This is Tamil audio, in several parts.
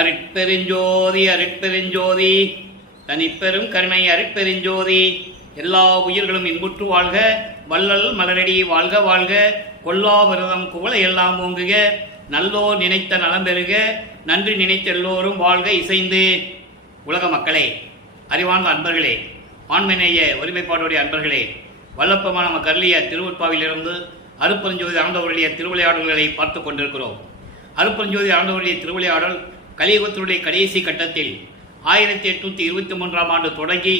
அருட்பெருஞ்சோதி அருட்பெருஞ்சோதி தனிப்பெரும் கருணை அருட்பெருஞ்சோதி. எல்லா உயிர்களும் இன்புற்று வாழ்க, வள்ளல் மலரடி வாழ்க வாழ்க, கொல்லா விரதம் குவளை எல்லாம் ஓங்குக, நல்லோர் நினைத்த நலம் பெறுக, நன்றி நினைத்த எல்லோரும் வாழ்க இசைந்து. உலக மக்களே, அறிவார்ந்த அன்பர்களே, ஆண்மநேய ஒருமைப்பாடுடைய அன்பர்களே, வல்லப்பமான நம்ம கருளிய திருவுட்பாவிலிருந்து அருட்பெருஞ்சோதி ஆண்டவருடைய திருவிளையாடல்களை பார்த்து கொண்டிருக்கிறோம். அருட்பெருஞ்சோதி ஆண்டவருடைய திருவிளையாடல் கலியுகத்தினுடைய கடைசி கட்டத்தில் 1823ஆம் ஆண்டு தொடங்கி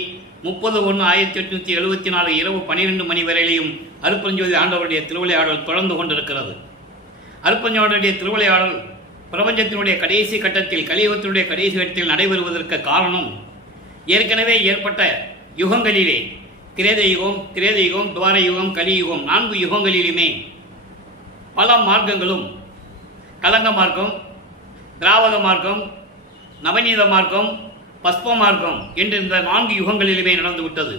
30/1/1874 இரவு 12 மணி வரையிலையும் அருட்பெருஞ்சோதி ஆண்டவருடைய திருவிளையாடல் தொடர்ந்து கொண்டிருக்கிறது. அருட்பெருஞ்சோதியுடைய திருவிளையாடல் பிரபஞ்சத்தினுடைய கடைசி கட்டத்தில், கலியுகத்தினுடைய கடைசி கட்டத்தில் நடைபெறுவதற்கு காரணம், ஏற்கனவே ஏற்பட்ட யுகங்களிலே, கிரேத யுகம், துவார யுகம், கலியுகம், 4 யுகங்களிலுமே பல மார்க்கங்களும், கலங்க மார்க்கம், திராவக மார்க்கம், நவநீத மார்க்கம், பஸ்ப மார்க்கம் என்று இந்த 4 யுகங்களிலுமே நடந்துவிட்டது.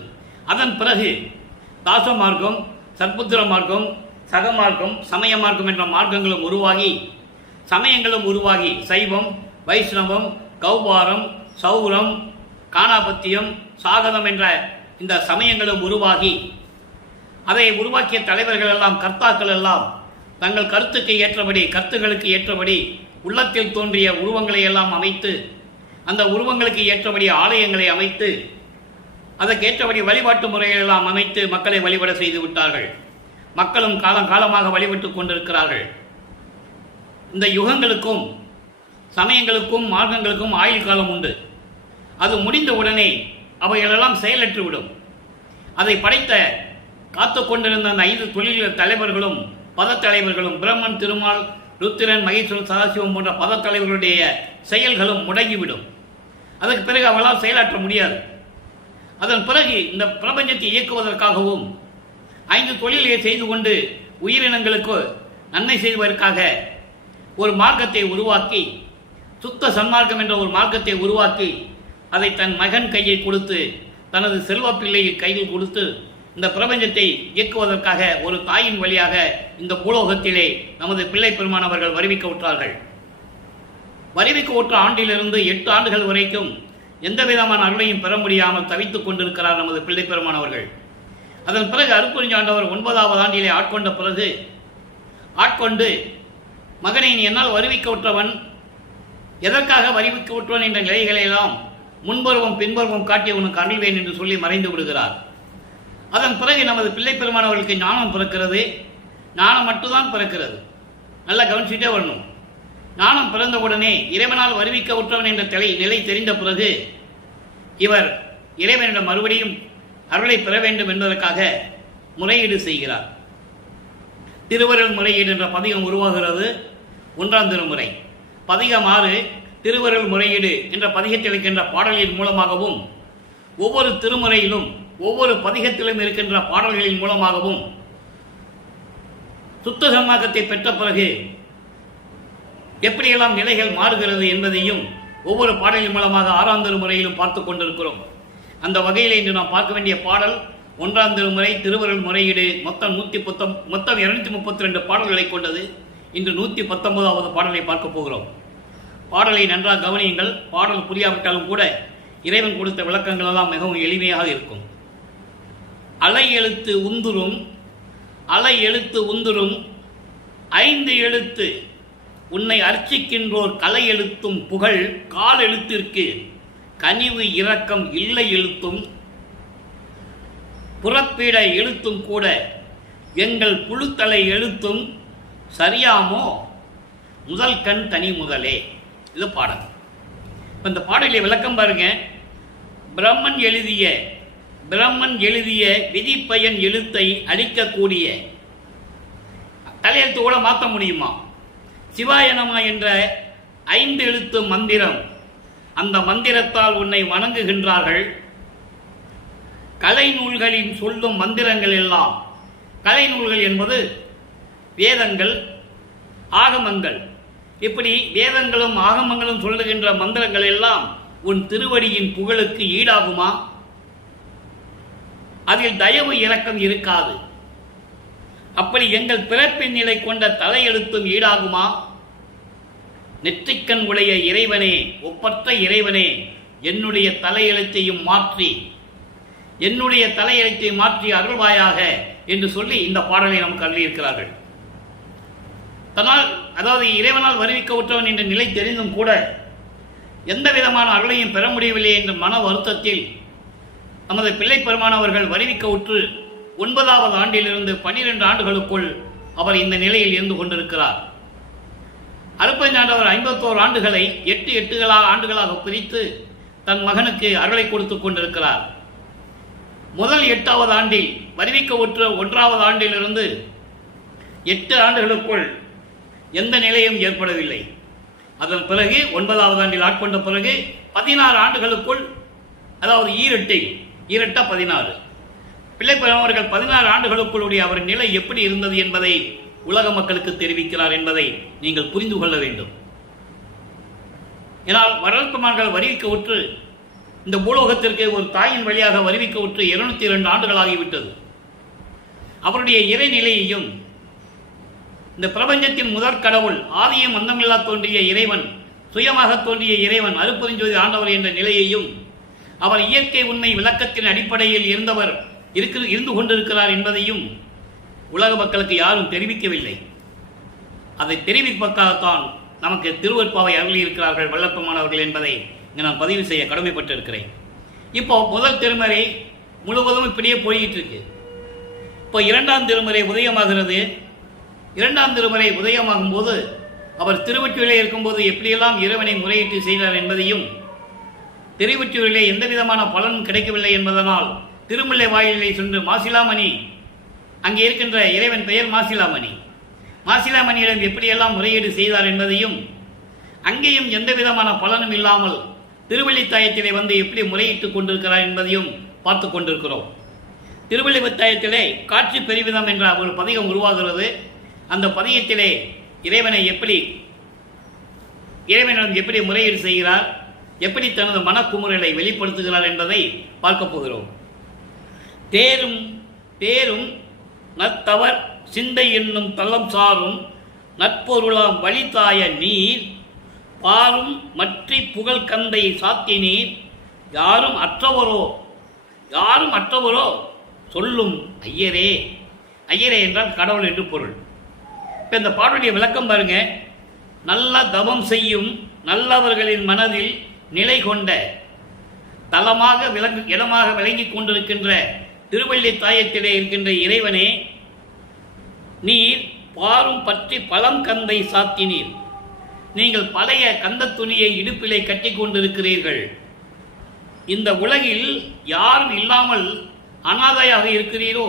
அதன் பிறகு தாச மார்க்கம், சத்புத்திர மார்க்கம், சக மார்க்கம், சமய மார்க்கம் என்ற மார்க்கங்களும் உருவாகி சைவம், வைஷ்ணவம், கௌபாரம், சௌரம், காணாபத்தியம், சாகதம் என்ற இந்த சமயங்களும் உருவாகி, அதை உருவாக்கிய தலைவர்கள் எல்லாம், கர்த்தாக்கள் எல்லாம் தங்கள் கருத்துகளுக்கு ஏற்றபடி உள்ளத்தில் தோன்றிய உருவங்களை எல்லாம் அமைத்து, அந்த உருவங்களுக்கு ஏற்றபடி ஆலயங்களை அமைத்து, அதற்கேற்றபடி வழிபாட்டு முறைகள் எல்லாம் அமைத்து மக்களை வழிபட செய்து விட்டார்கள். மக்களும் காலமாக வழிபட்டு கொண்டிருக்கிறார்கள். இந்த யுகங்களுக்கும் சமயங்களுக்கும் மார்க்கங்களுக்கும் ஆயுள் காலம் உண்டு. அது முடிந்த உடனே அவைகளெல்லாம் செயலற்றுவிடும். அதை படைத்த காத்து கொண்டிருந்த அந்த 5 தொழில்கள் தலைவர்களும் பதத்தலைவர்களும், பிரம்மன், திருமால், ருத்திரன், மகேஸ்வரன், சதாசிவம் போன்ற பதத்தலைவர்களுடைய செயல்களும் முடங்கிவிடும். அதற்கு பிறகு அவர்களால் செயலாற்ற முடியாது. அதன் பிறகு இந்த பிரபஞ்சத்தை இயக்குவதற்காகவும் 5 தொழில்களை செய்து கொண்டு உயிரினங்களுக்கு நன்மை செய்வதற்காக ஒரு மார்க்கத்தை உருவாக்கி, சுத்த சன்மார்க்கம் என்ற ஒரு மார்க்கத்தை உருவாக்கி, அதை தன் மகன் கையை கொடுத்து, தனது செல்வ பிள்ளையின் கையில் கொடுத்து, இந்த பிரபஞ்சத்தை இயக்குவதற்காக ஒரு தாயின் வழியாக இந்த பூலோகத்திலே நமது பிள்ளை பெருமானவர்கள் வருவிக்க விட்டார்கள். வருவிக்க விட்ட ஆண்டிலிருந்து 8 ஆண்டுகள் வரைக்கும் எந்த விதமான அருளையும் பெற முடியாமல் தவித்துக் கொண்டிருக்கிறார் நமது பிள்ளை பெருமானவர்கள். அதன் பிறகு அருட்பெருஞ்சாண்டவர் 9வது ஆண்டிலே ஆட்கொண்ட பிறகு, மகனை நீ என்னால் வருவிக்க விட்டவன், எதற்காக வருவிக்க விட்டவன் என்ற நிலைகளையெல்லாம் முன்பருவம் பின்பருவம் காட்டி உனக்கு அருள்வேன் என்று சொல்லி மறைந்து விடுகிறார். அதன் பிறகு நமது பிள்ளை பெருமானவர்களுக்கு ஞானம் பிறக்கிறது. ஞானம் மட்டும்தான் பிறக்கிறது, நல்லா கவனிச்சுட்டே வரணும். ஞானம் பிறந்தவுடனே இறைவனால் வருவிக்க உற்றவன் என்ற நிலை தெரிந்த பிறகு இவர் இறைவனிடம் மறுபடியும் அருளை பெற வேண்டும் என்பதற்காக முறையீடு செய்கிறார். திருவருள் முறையீடு என்ற பதிகம் உருவாகிறது. 1ஆம் திருமுறை. பதிகம் 6 திருவருள் முறையீடு என்ற பதிகத்தில் இருக்கின்ற பாடலின் மூலமாகவும், ஒவ்வொரு திருமுறையிலும் ஒவ்வொரு பதிகத்திலும் இருக்கின்ற பாடல்களின் மூலமாகவும் சுத்த சன்மார்க்கத்தை பெற்ற பிறகு எப்படியெல்லாம் நிலைகள் மாறுகிறது என்பதையும் ஒவ்வொரு பாடலின் மூலமாக 6ஆம் திருமுறையிலும் பார்த்து கொண்டிருக்கிறோம். அந்த வகையில் இன்று நாம் பார்க்க வேண்டிய பாடல் 1ஆம் திருமுறை திருவருள் முறையீடு. மொத்தம் 232 பாடல்களை கொண்டது. இன்று 119வது பாடலை பார்க்க போகிறோம். பாடலை நன்றாக கவனியுங்கள். பாடல் புரியாவிட்டாலும் கூட இறைவன் கொடுத்த விளக்கங்கள் எல்லாம் மிகவும் எளிமையாக இருக்கும். அலை எழுத்து உந்துரும் 5 எழுத்து உன்னை அர்ச்சிக்கின்றோர் கலை எழுத்தும் புகழ் கால் எழுத்திற்கு கனிவு இரக்கம் இல்லை எழுத்தும் புறப்பீட எழுத்தும் கூட எங்கள் புழுத்தலை எழுத்தும் சரியாமோ முதல் கண் தனி முதலே. இது பாடல். இந்த பாடலை விளக்கம் பாருங்க. பிரம்மன் எழுதிய விதிப்பயன் எழுத்தை அளிக்கக்கூடிய தலையெழுத்து கூட மாற்ற முடியுமா? சிவாயனமா என்ற 5 எழுத்து மந்திரம், அந்த மந்திரத்தால் உன்னை வணங்குகின்றார்கள். கலை நூல்களின் சொல்லும் மந்திரங்கள் எல்லாம், கலை நூல்கள் என்பது வேதங்கள், ஆகமங்கள், இப்படி வேதங்களும் ஆகமங்களும் சொல்லுகின்ற மந்திரங்கள் எல்லாம் உன் திருவடியின் புகழுக்கு ஈடாகுமா? அதில் தயவு இரக்கம் இருக்காது. அப்படி எங்கள் பிறப்பின் நிலை கொண்ட தலையெழுத்தும் ஈடாகுமா? நெற்றிக்கண் உடைய இறைவனே, ஒப்பற்ற இறைவனே, என்னுடைய தலையெழுத்தையும் மாற்றி அருள்வாயாக என்று சொல்லி இந்த பாடலை நமக்கு அருளியிருக்கிறார்கள். அதாவது இறைவனால் வருவிக்க உற்றவன் என்ற நிலை தெரிந்தும் கூட எந்த விதமான அருளையும் பெற முடியவில்லை என்ற மன வருத்தத்தில் நமது பிள்ளை பெருமானவர்கள் வருவிக்க உற்று 9வது ஆண்டிலிருந்து 12 ஆண்டுகளுக்குள் அவர் இந்த நிலையில் இருந்து கொண்டிருக்கிறார். அருட்பெருஞ்சாண்டவர் 51 ஆண்டுகளை 8 ஆண்டுகளாக பிரித்து தன் மகனுக்கு அருளை கொடுத்துக் கொண்டிருக்கிறார். முதல் 8வது ஆண்டில் வருவிக்க உற்ற 1வது ஆண்டிலிருந்து 8 ஆண்டுகளுக்குள் எந்த நிலையும் ஏற்படவில்லை. அதன் பிறகு 9வது ஆண்டில் ஆட்கொண்ட பிறகு 16 ஆண்டுகளுக்குள், அதாவது ஈரட்ட 16 பிள்ளை பெருமானவர்கள் 16 ஆண்டுகளுக்குள்ளுடைய அவர் நிலை எப்படி இருந்தது என்பதை உலக மக்களுக்கு தெரிவிக்கிறார் என்பதை நீங்கள் புரிந்து கொள்ள வேண்டும். ஏனால் வளர்ப்புமான்கள் வருவிக்க உற்று இந்த பூலோகத்திற்கு ஒரு தாயின் வழியாக வருவிக்க உற்று 202 ஆண்டுகளாகிவிட்டது. அவருடைய இறைநிலையையும் இந்த பிரபஞ்சத்தின் முதற் கடவுள், ஆதியும் அந்தமில்லா தோன்றிய இறைவன், சுயமாக தோன்றிய இறைவன், அருட்பெருஞ்சோதி ஆண்டவர் என்ற நிலையையும் அவர் இயற்கை உண்மை விளக்கத்தின் அடிப்படையில் இருந்து கொண்டிருக்கிறார் என்பதையும் உலக மக்களுக்கு யாரும் தெரிவிக்கவில்லை. அதை தெரிவிப்பதற்காகத்தான் நமக்கு திருவருட்பாவை அருளியிருக்கிறார்கள் வல்லற்பமானவர்கள் என்பதை நான் பதிவு செய்ய கடமைப்பட்டிருக்கிறேன். இப்போ முதல் திருமறை முழுவதும் இப்படியே போய்கிட்டு இருக்கு. இப்போ 2ஆம் திருமறை உதயமாகிறது. 2ஆம் திருமறை உதயமாகும் போது அவர் திருவொற்றியூரிலே இருக்கும்போது எப்படியெல்லாம் இறைவனை முறையீட்டு செய்தார் என்பதையும், திருவொற்றியூரிலே எந்த விதமான பலனும் கிடைக்கவில்லை என்பதனால் திருமுல்லை வாயிலை சென்று மாசிலாமணி, அங்கே இருக்கின்ற இறைவன் பெயர் மாசிலாமணியிடம் எப்படியெல்லாம் முறையீடு செய்தார் என்பதையும், அங்கேயும் எந்த விதமான பலனும் இல்லாமல் திருவள்ளித்தாயத்திலே வந்து எப்படி முறையிட்டுக் கொண்டிருக்கிறார் என்பதையும் பார்த்து கொண்டிருக்கிறோம். திருவள்ளித்தாயத்திலே காட்சி பெருவிதம் என்ற ஒரு பதிகம் உருவாகிறது. அந்த பதிகத்திலே இறைவனிடம் எப்படி முறையீடு செய்கிறார், எப்படி தனது மனக்குமுறலை வெளிப்படுத்துகிறார் என்பதை பார்க்க போகிறோம். தேரும் நத்தவர் சிந்தை என்னும் தளம் சாரும் நட்பொருளாம் வழித்தாய நீர் பாரும் மற்றி புகழ் கந்தை சாத்தி நீர் யாரும் அற்றவரோ சொல்லும் ஐயரே என்றால் கடவுள் என்று பொருள். இப்போ இந்த பாடலுடைய விளக்கம் பாருங்க. நல்ல தவம் செய்யும் நல்லவர்களின் மனதில் நிலை கொண்ட தலமாக இடமாக விளங்கிக் கொண்டிருக்கின்ற திருவள்ளித்தாயத்திலே இருக்கின்ற இறைவனே, நீர் பாரும் பற்றி பழம் கந்தை சாத்தினீர். நீங்கள் பழைய கந்த துணியை இடுப்பிலே கட்டி கொண்டிருக்கிறீர்கள். இந்த உலகில் யாரும் இல்லாமல் அனாதையாக இருக்கிறீரோ?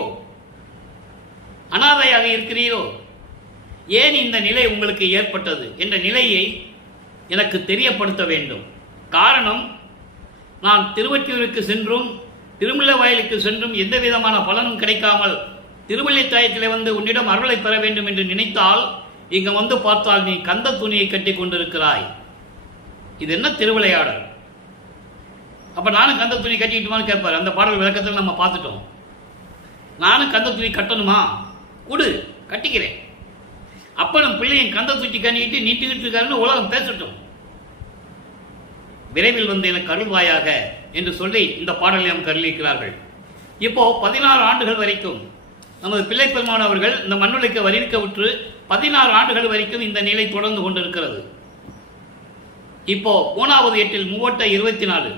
ஏன் இந்த நிலை உங்களுக்கு ஏற்பட்டது என்ற நிலையை எனக்கு தெரியப்படுத்த வேண்டும். காரணம், நான் திருவொற்றியூருக்கு சென்றும் திருமுல்லை வாயிலுக்கு சென்றும் எந்த விதமான பலனும் கிடைக்காமல் திருவள்ளித்தாயத்திலே வந்து உன்னிடம் அருளை பெற வேண்டும் என்று நினைத்தால் இங்க வந்து பார்த்தால் நீ கந்த துணியை கட்டி கொண்டிருக்கிறாய். இது என்ன திருவிளையாடல்? அப்ப நானும் கந்த துணி கட்டிக்கிட்டுமான்னு கேட்பார். அந்த பாடல் விளக்கத்தில் நம்ம பார்த்துட்டோம். நானும் கந்த துணி கட்டணுமா? கொடு, கட்டிக்கிறேன். அப்ப நம்ம பிள்ளையும் கந்த தூக்கி கண்ணிக்கிட்டு நீட்டிக்கிட்டு இருக்காருன்னு உலகம் பேசட்டும். விரைவில் வந்து எனக்கு அருள்வாயாக என்று சொல்லி இந்த பாடலை நமக்கு அருளியிருக்கிறார்கள். இப்போ 16 ஆண்டுகள் வரைக்கும் நமது பிள்ளை பெருமான் அவர்கள் இந்த மண்ணுலைக்கு வருவிக்க விட்டு 16 ஆண்டுகள் வரைக்கும் இந்த நிலை தொடர்ந்து கொண்டிருக்கிறது. இப்போ 3வது ஏட்டில் 3/24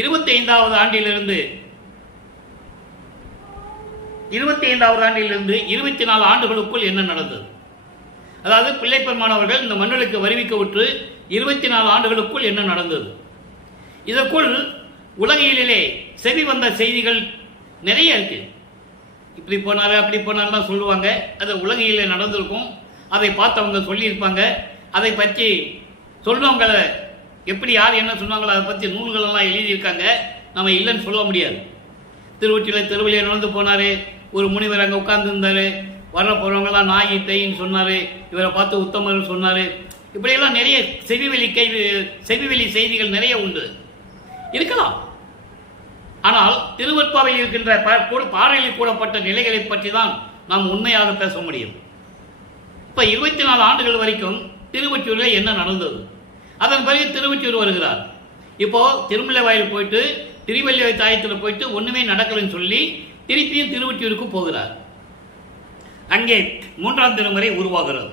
25வது ஆண்டிலிருந்து 24 ஆண்டுகளுக்குள் என்ன நடந்தது? அதாவது பிள்ளை பெருமான் அவர்கள் இந்த மண்ணுலைக்கு வருவிக்க விட்டு 24 ஆண்டுகளுக்குள் என்ன நடந்தது? இதற்குள் உலகிலே செவி வந்த செய்திகள் நிறைய இருக்கு. இப்படி போனாரு அப்படி போனாருலாம் சொல்லுவாங்க. அது உலகிலே நடந்திருக்கும். அதை பார்த்தவங்க சொல்லியிருப்பாங்க. அதை பற்றி சொல்லுவவங்க எப்படி யார் என்ன சொன்னாங்களோ அதை பற்றி நூல்கள் எல்லாம் எழுதியிருக்காங்க. நம்ம இல்லைன்னு சொல்ல முடியாது. திருவள்ளியை நடந்து போனாரு, ஒரு முனிவர் அங்கே உட்கார்ந்து இருந்தாரு, வர போறவங்கலாம் நாயி தேயின்னு சொன்னாரு, இவரை பார்த்து உத்தமர் சொன்னாரு. இப்படியெல்லாம் நிறைய செவிவெளி செய்திகள் நிறைய உண்டு, இருக்கலாம். ஆனால் திருவருட்பாவையில் இருக்கின்ற பாறையில் கூடப்பட்ட நிலைகளை பற்றி தான் நாம் உண்மையாக பேச முடியும். இப்ப 24 ஆண்டுகள் வரைக்கும் திருவொற்றியூரில் என்ன நடந்தது. அதன் பிறகு திருவொற்றியூர் வருகிறார். இப்போ திருமலை வாயில் போயிட்டு திருவள்ளிவாய் தாயத்தில் போயிட்டு ஒன்றுமே நடக்கலைன்னு சொல்லி திருப்பியும் திருவொற்றியூருக்கு போகிறார். அங்கே 3ஆம் திருமுறை உருவாகிறது.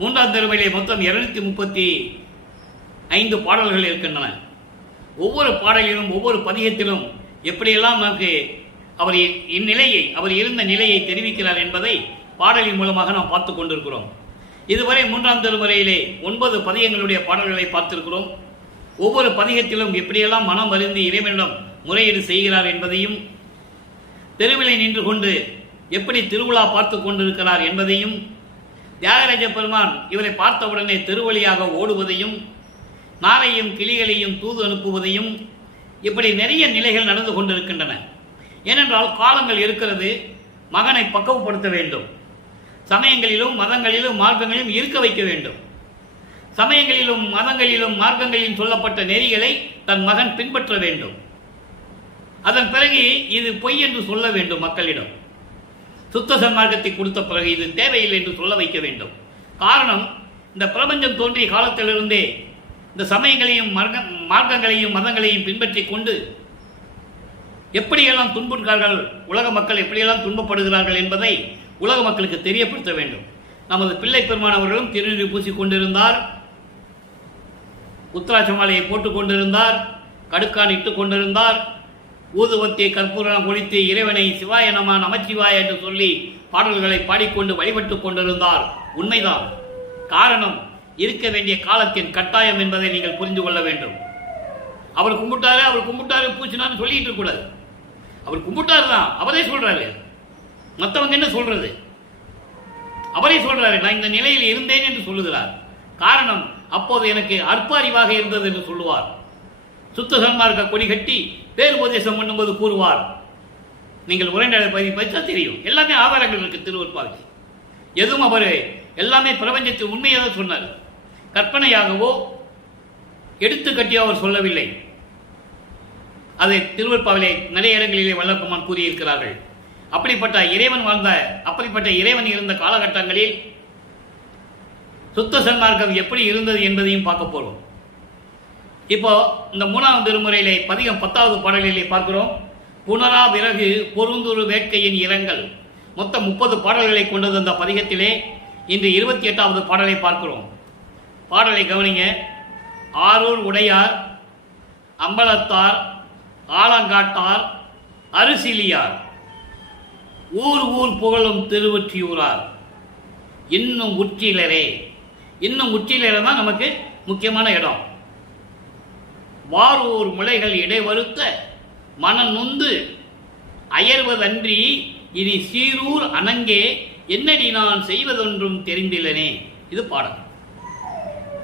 3ஆம் திருமுறையிலே மொத்தம் 235 பாடல்கள் இருக்கின்றன. ஒவ்வொரு பாடலிலும் ஒவ்வொரு பதிகத்திலும் எப்படியெல்லாம் நமக்கு அவர் இந்நிலையை, அவர் இருந்த நிலையை தெரிவிக்கிறார் என்பதை பாடலின் மூலமாக நாம் பார்த்து கொண்டிருக்கிறோம். இதுவரை 3ஆம் திருமுறையிலே 9 பதிகங்களுடைய பாடல்களை பார்த்திருக்கிறோம். ஒவ்வொரு பதிகத்திலும் எப்படியெல்லாம் மனம் வருந்தி இறைவனிடம் முறையீடு செய்கிறார் என்பதையும், தெருவிலை நின்று கொண்டு எப்படி திருவிழா பார்த்து கொண்டிருக்கிறார் என்பதையும், தியாகராஜ பெருமான் இவரை பார்த்தவுடனே தெருவழியாக ஓடுவதையும், நாரையும் கிளிகளையும் தூது அனுப்புவதையும், இப்படி நிறைய நிலைகள் நடந்து கொண்டிருக்கின்றன. ஏனென்றால் காலங்கள் இருக்கிறது, மகனை பக்குவப்படுத்த வேண்டும். சமயங்களிலும் மதங்களிலும் மார்க்கங்களிலும் இருக்க வைக்க வேண்டும். சமயங்களிலும் மதங்களிலும் மார்க்கங்களிலும் சொல்லப்பட்ட நெறிகளை தன் மகன் பின்பற்ற வேண்டும். அதன் பிறகு இது பொய் என்று சொல்ல வேண்டும். மக்களிடம் சுத்த சன்மார்க்கத்தை கொடுத்த பிறகு இது தேவையில்லை என்று சொல்ல வைக்க வேண்டும். காரணம், இந்த பிரபஞ்சம் தோன்றிய காலத்திலிருந்தே இந்த சமயங்களையும் மார்க்கங்களையும் மதங்களையும் பின்பற்றி கொண்டு எப்படியெல்லாம் துன்புறுகிறார்கள், உலக மக்கள் எப்படியெல்லாம் துன்பப்படுகிறார்கள் என்பதை உலக மக்களுக்கு தெரியப்படுத்த வேண்டும். நமது பிள்ளை பெருமான் அவர்களும் திருநீர் பூசிக் கொண்டிருந்தார், உத்தராட்ச மாலையை போட்டுக் கொண்டிருந்தார், கடுக்கான் இட்டுக் கொண்டிருந்தார், ஊதுவத்தியை கற்பூரம் ஒழித்து இறைவனை சிவாய நம நமச்சிவாய என்று சொல்லி பாடல்களை பாடிக்கொண்டு வழிபட்டுக் கொண்டிருந்தார். உண்மைதான். காரணம், இருக்க வேண்டிய காலத்தின் கட்டாயம் என்பதை நீங்கள் புரிந்து கொள்ள வேண்டும். அவர் கும்பிட்டாரு பூச்சினான்னு சொல்லிட்டு இருக்கக்கூடாது. அவர் கும்பிட்டாரு தான், அவரே சொல்றாரு. மற்றவங்க என்ன சொல்றது? அவரே சொல்றாரு, நான் இந்த நிலையில் இருந்தேன் என்று சொல்லுகிறார். காரணம், அப்போது எனக்கு அற்ப அறிவாக இருந்தது என்று சொல்லுவார். சுத்த சன்மார்க்க கொடி கட்டி பேர் உபதேசம் பண்ணும்போது கூறுவார். நீங்கள் உரைநடை பகுதி படித்தா தெரியும். எல்லாமே ஆதாரங்கள் இருக்கு திருவருட்பாவில். எதுவும் அவர் எல்லாமே பிரபஞ்சத்தின் உண்மையாக சொன்னார். கற்பனையாகவோ எடுத்து கட்டியோ அவர் சொல்லவில்லை. அதை திருவருட்பாவிலே நிறைய இடங்களிலே வல்லப்பெருமான் கூறியிருக்கிறார்கள். அப்படிப்பட்ட இறைவன் இருந்த காலகட்டங்களில் சுத்த சன்மார்க்கம் எப்படி இருந்தது என்பதையும் பார்க்க போறோம். இப்போ இந்த 3ஆம் திருமுறையிலே பதிகம் 10வது பாடலிலே பார்க்கிறோம். புனரா விறகு பொருந்துரு வேட்கையின் இரங்கல். மொத்தம் 30 பாடல்களை கொண்டது அந்த பதிகத்திலே இன்று 28வது பாடலை பார்க்கிறோம். பாடலை கவனிங்க. ஆரூர் உடையார், அம்பலத்தார், ஆலங்காட்டார், அரிசிலியார், ஊர் ஊர் புகழும் திருவொற்றியூரார், இன்னும் உற்றிலரே. இன்னும் உற்றிலரே தான் நமக்கு முக்கியமான இடம். வாரூர் முளைகள் இடைவருத்த மனம் நொந்து அயர்வதன்றி இனி சீரூர் அணங்கே என்னடி நான் செய்வதொன்றும் தெரிந்திலனே. இது பாடல்.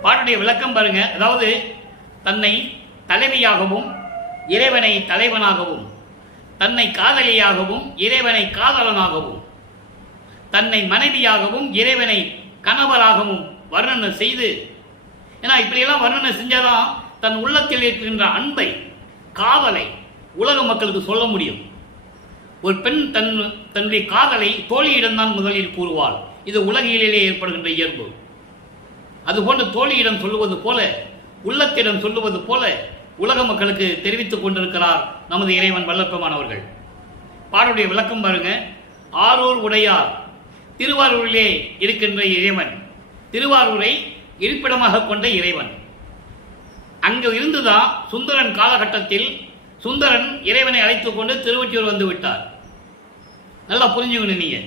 பாட்டுடைய விளக்கம் பாருங்க. அதாவது தன்னை தலைவியாகவும் இறைவனை தலைவனாகவும், தன்னை காதலியாகவும் இறைவனை காதலனாகவும், தன்னை மனைவியாகவும் இறைவனை கணவராகவும் வர்ணனை செய்து, ஏன்னா இப்படியெல்லாம் வர்ணனை செஞ்சாதான் தன் உள்ளத்தில் இருக்கின்ற அன்பை, காதலை உலக மக்களுக்கு சொல்ல முடியும். ஒரு பெண் தன்னுடைய காதலை தோழியிடம்தான் முதலில் கூறுவாள். இது உலகியலிலே ஏற்படுகின்ற இயல்பு. அதுபோன்று தோழியிடம் சொல்லுவது போல, உள்ளத்திடம் சொல்லுவது போல உலக மக்களுக்கு தெரிவித்துக் கொண்டிருக்கிறார் நமது இறைவன் வல்லப்பெருமானவர்கள். பாடலுடைய விளக்கம் பாருங்க. ஆரூர் உடையார், திருவாரூரிலே இருக்கின்ற இறைவன், திருவாரூரை இருப்பிடமாக கொண்ட இறைவன். அங்கு இருந்துதான் சுந்தரன் காலகட்டத்தில் சுந்தரன் இறைவனை அழைத்துக் கொண்டு திருவொற்றியூர் வந்து விட்டார். நல்லா புரிஞ்சுக்கணும் நீங்க.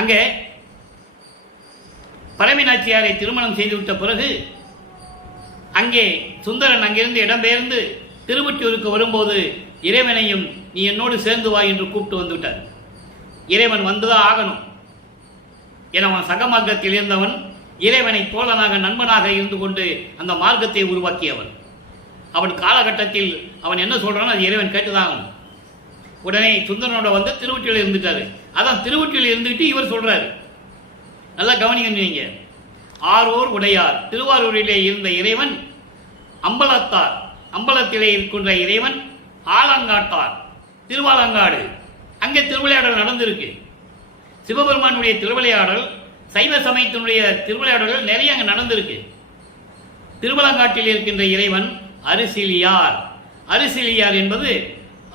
அங்கே பரமி நாச்சியாரை திருமணம் செய்துவிட்ட பிறகு அங்கே சுந்தரன் அங்கிருந்து இடம்பெயர்ந்து திருவொற்றியூருக்கு வரும்போது இறைவனையும் நீ என்னோடு சேர்ந்து வா என்று கூப்பிட்டு வந்து விட்டார். இறைவன் வந்துதான் ஆகணும். என அவன் சக மார்க்கத்தில் இருந்தவன், இறைவனை தோழனாக நண்பனாக இருந்து கொண்டு அந்த மார்க்கத்தை உருவாக்கியவன். அவன் காலகட்டத்தில் அவன் என்ன சொல்றானோ அது இறைவன் கேட்டுதான் ஆகணும். உடனே சுந்தரனோட வந்து திருவொற்றியூரில் இருந்துட்டாரு. அதான் திருவொற்றியூரில் இருந்துட்டு இவர் சொல்றாரு. நல்லா கவனிங்க நீங்க. ஆரூர் உடையார், திருவாரூரிலே இருந்த இறைவன், அம்பலத்தார், அம்பலத்திலே இருக்கின்ற இறைவன், ஆலங்காட்டார், திருவாலங்காடு, அங்கே திருவிளையாடல் நடந்திருக்கு. சிவபெருமானுடைய திருவிளையாடல் சைவ சமயத்தினுடைய திருவிளையாடல்கள் நிறைய அங்கே நடந்திருக்கு. திருவலங்காட்டில் இருக்கின்ற இறைவன் அரிசிலியார். அரிசிலியார் என்பது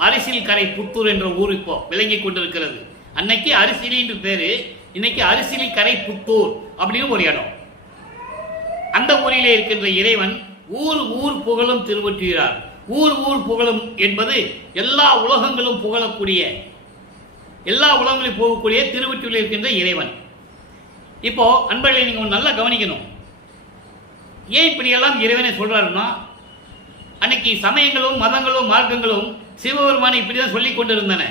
அரிசில் கரை புத்தூர் என்ற ஊர் இப்போ விளங்கி கொண்டிருக்கிறது. அன்னைக்கு அரிசிலி என்று பேரு, இன்னைக்கு அரிசிலி கரை புத்தூர் அப்படின்னு ஒரு இடம். அந்த ஊரிலே இருக்கின்ற இறைவன் ஊர் ஊர் புகழும் திருவொற்றியூரார். ஊர் ஊர் புகழும் என்பது எல்லா உலகங்களும் புகழக்கூடிய, எல்லா உலகங்களையும் போகக்கூடிய திருவொற்றியூரில் இருக்கின்ற இறைவன். இப்போ அன்பர்களை நீங்க நல்லா கவனிக்கணும். ஏன் இப்படியெல்லாம் இறைவனை சொல்றாருன்னா, அன்னைக்கு சமயங்களும் மதங்களும் மார்க்கங்களும் சிவபெருமானை இப்படிதான் சொல்லிக் கொண்டிருந்தன.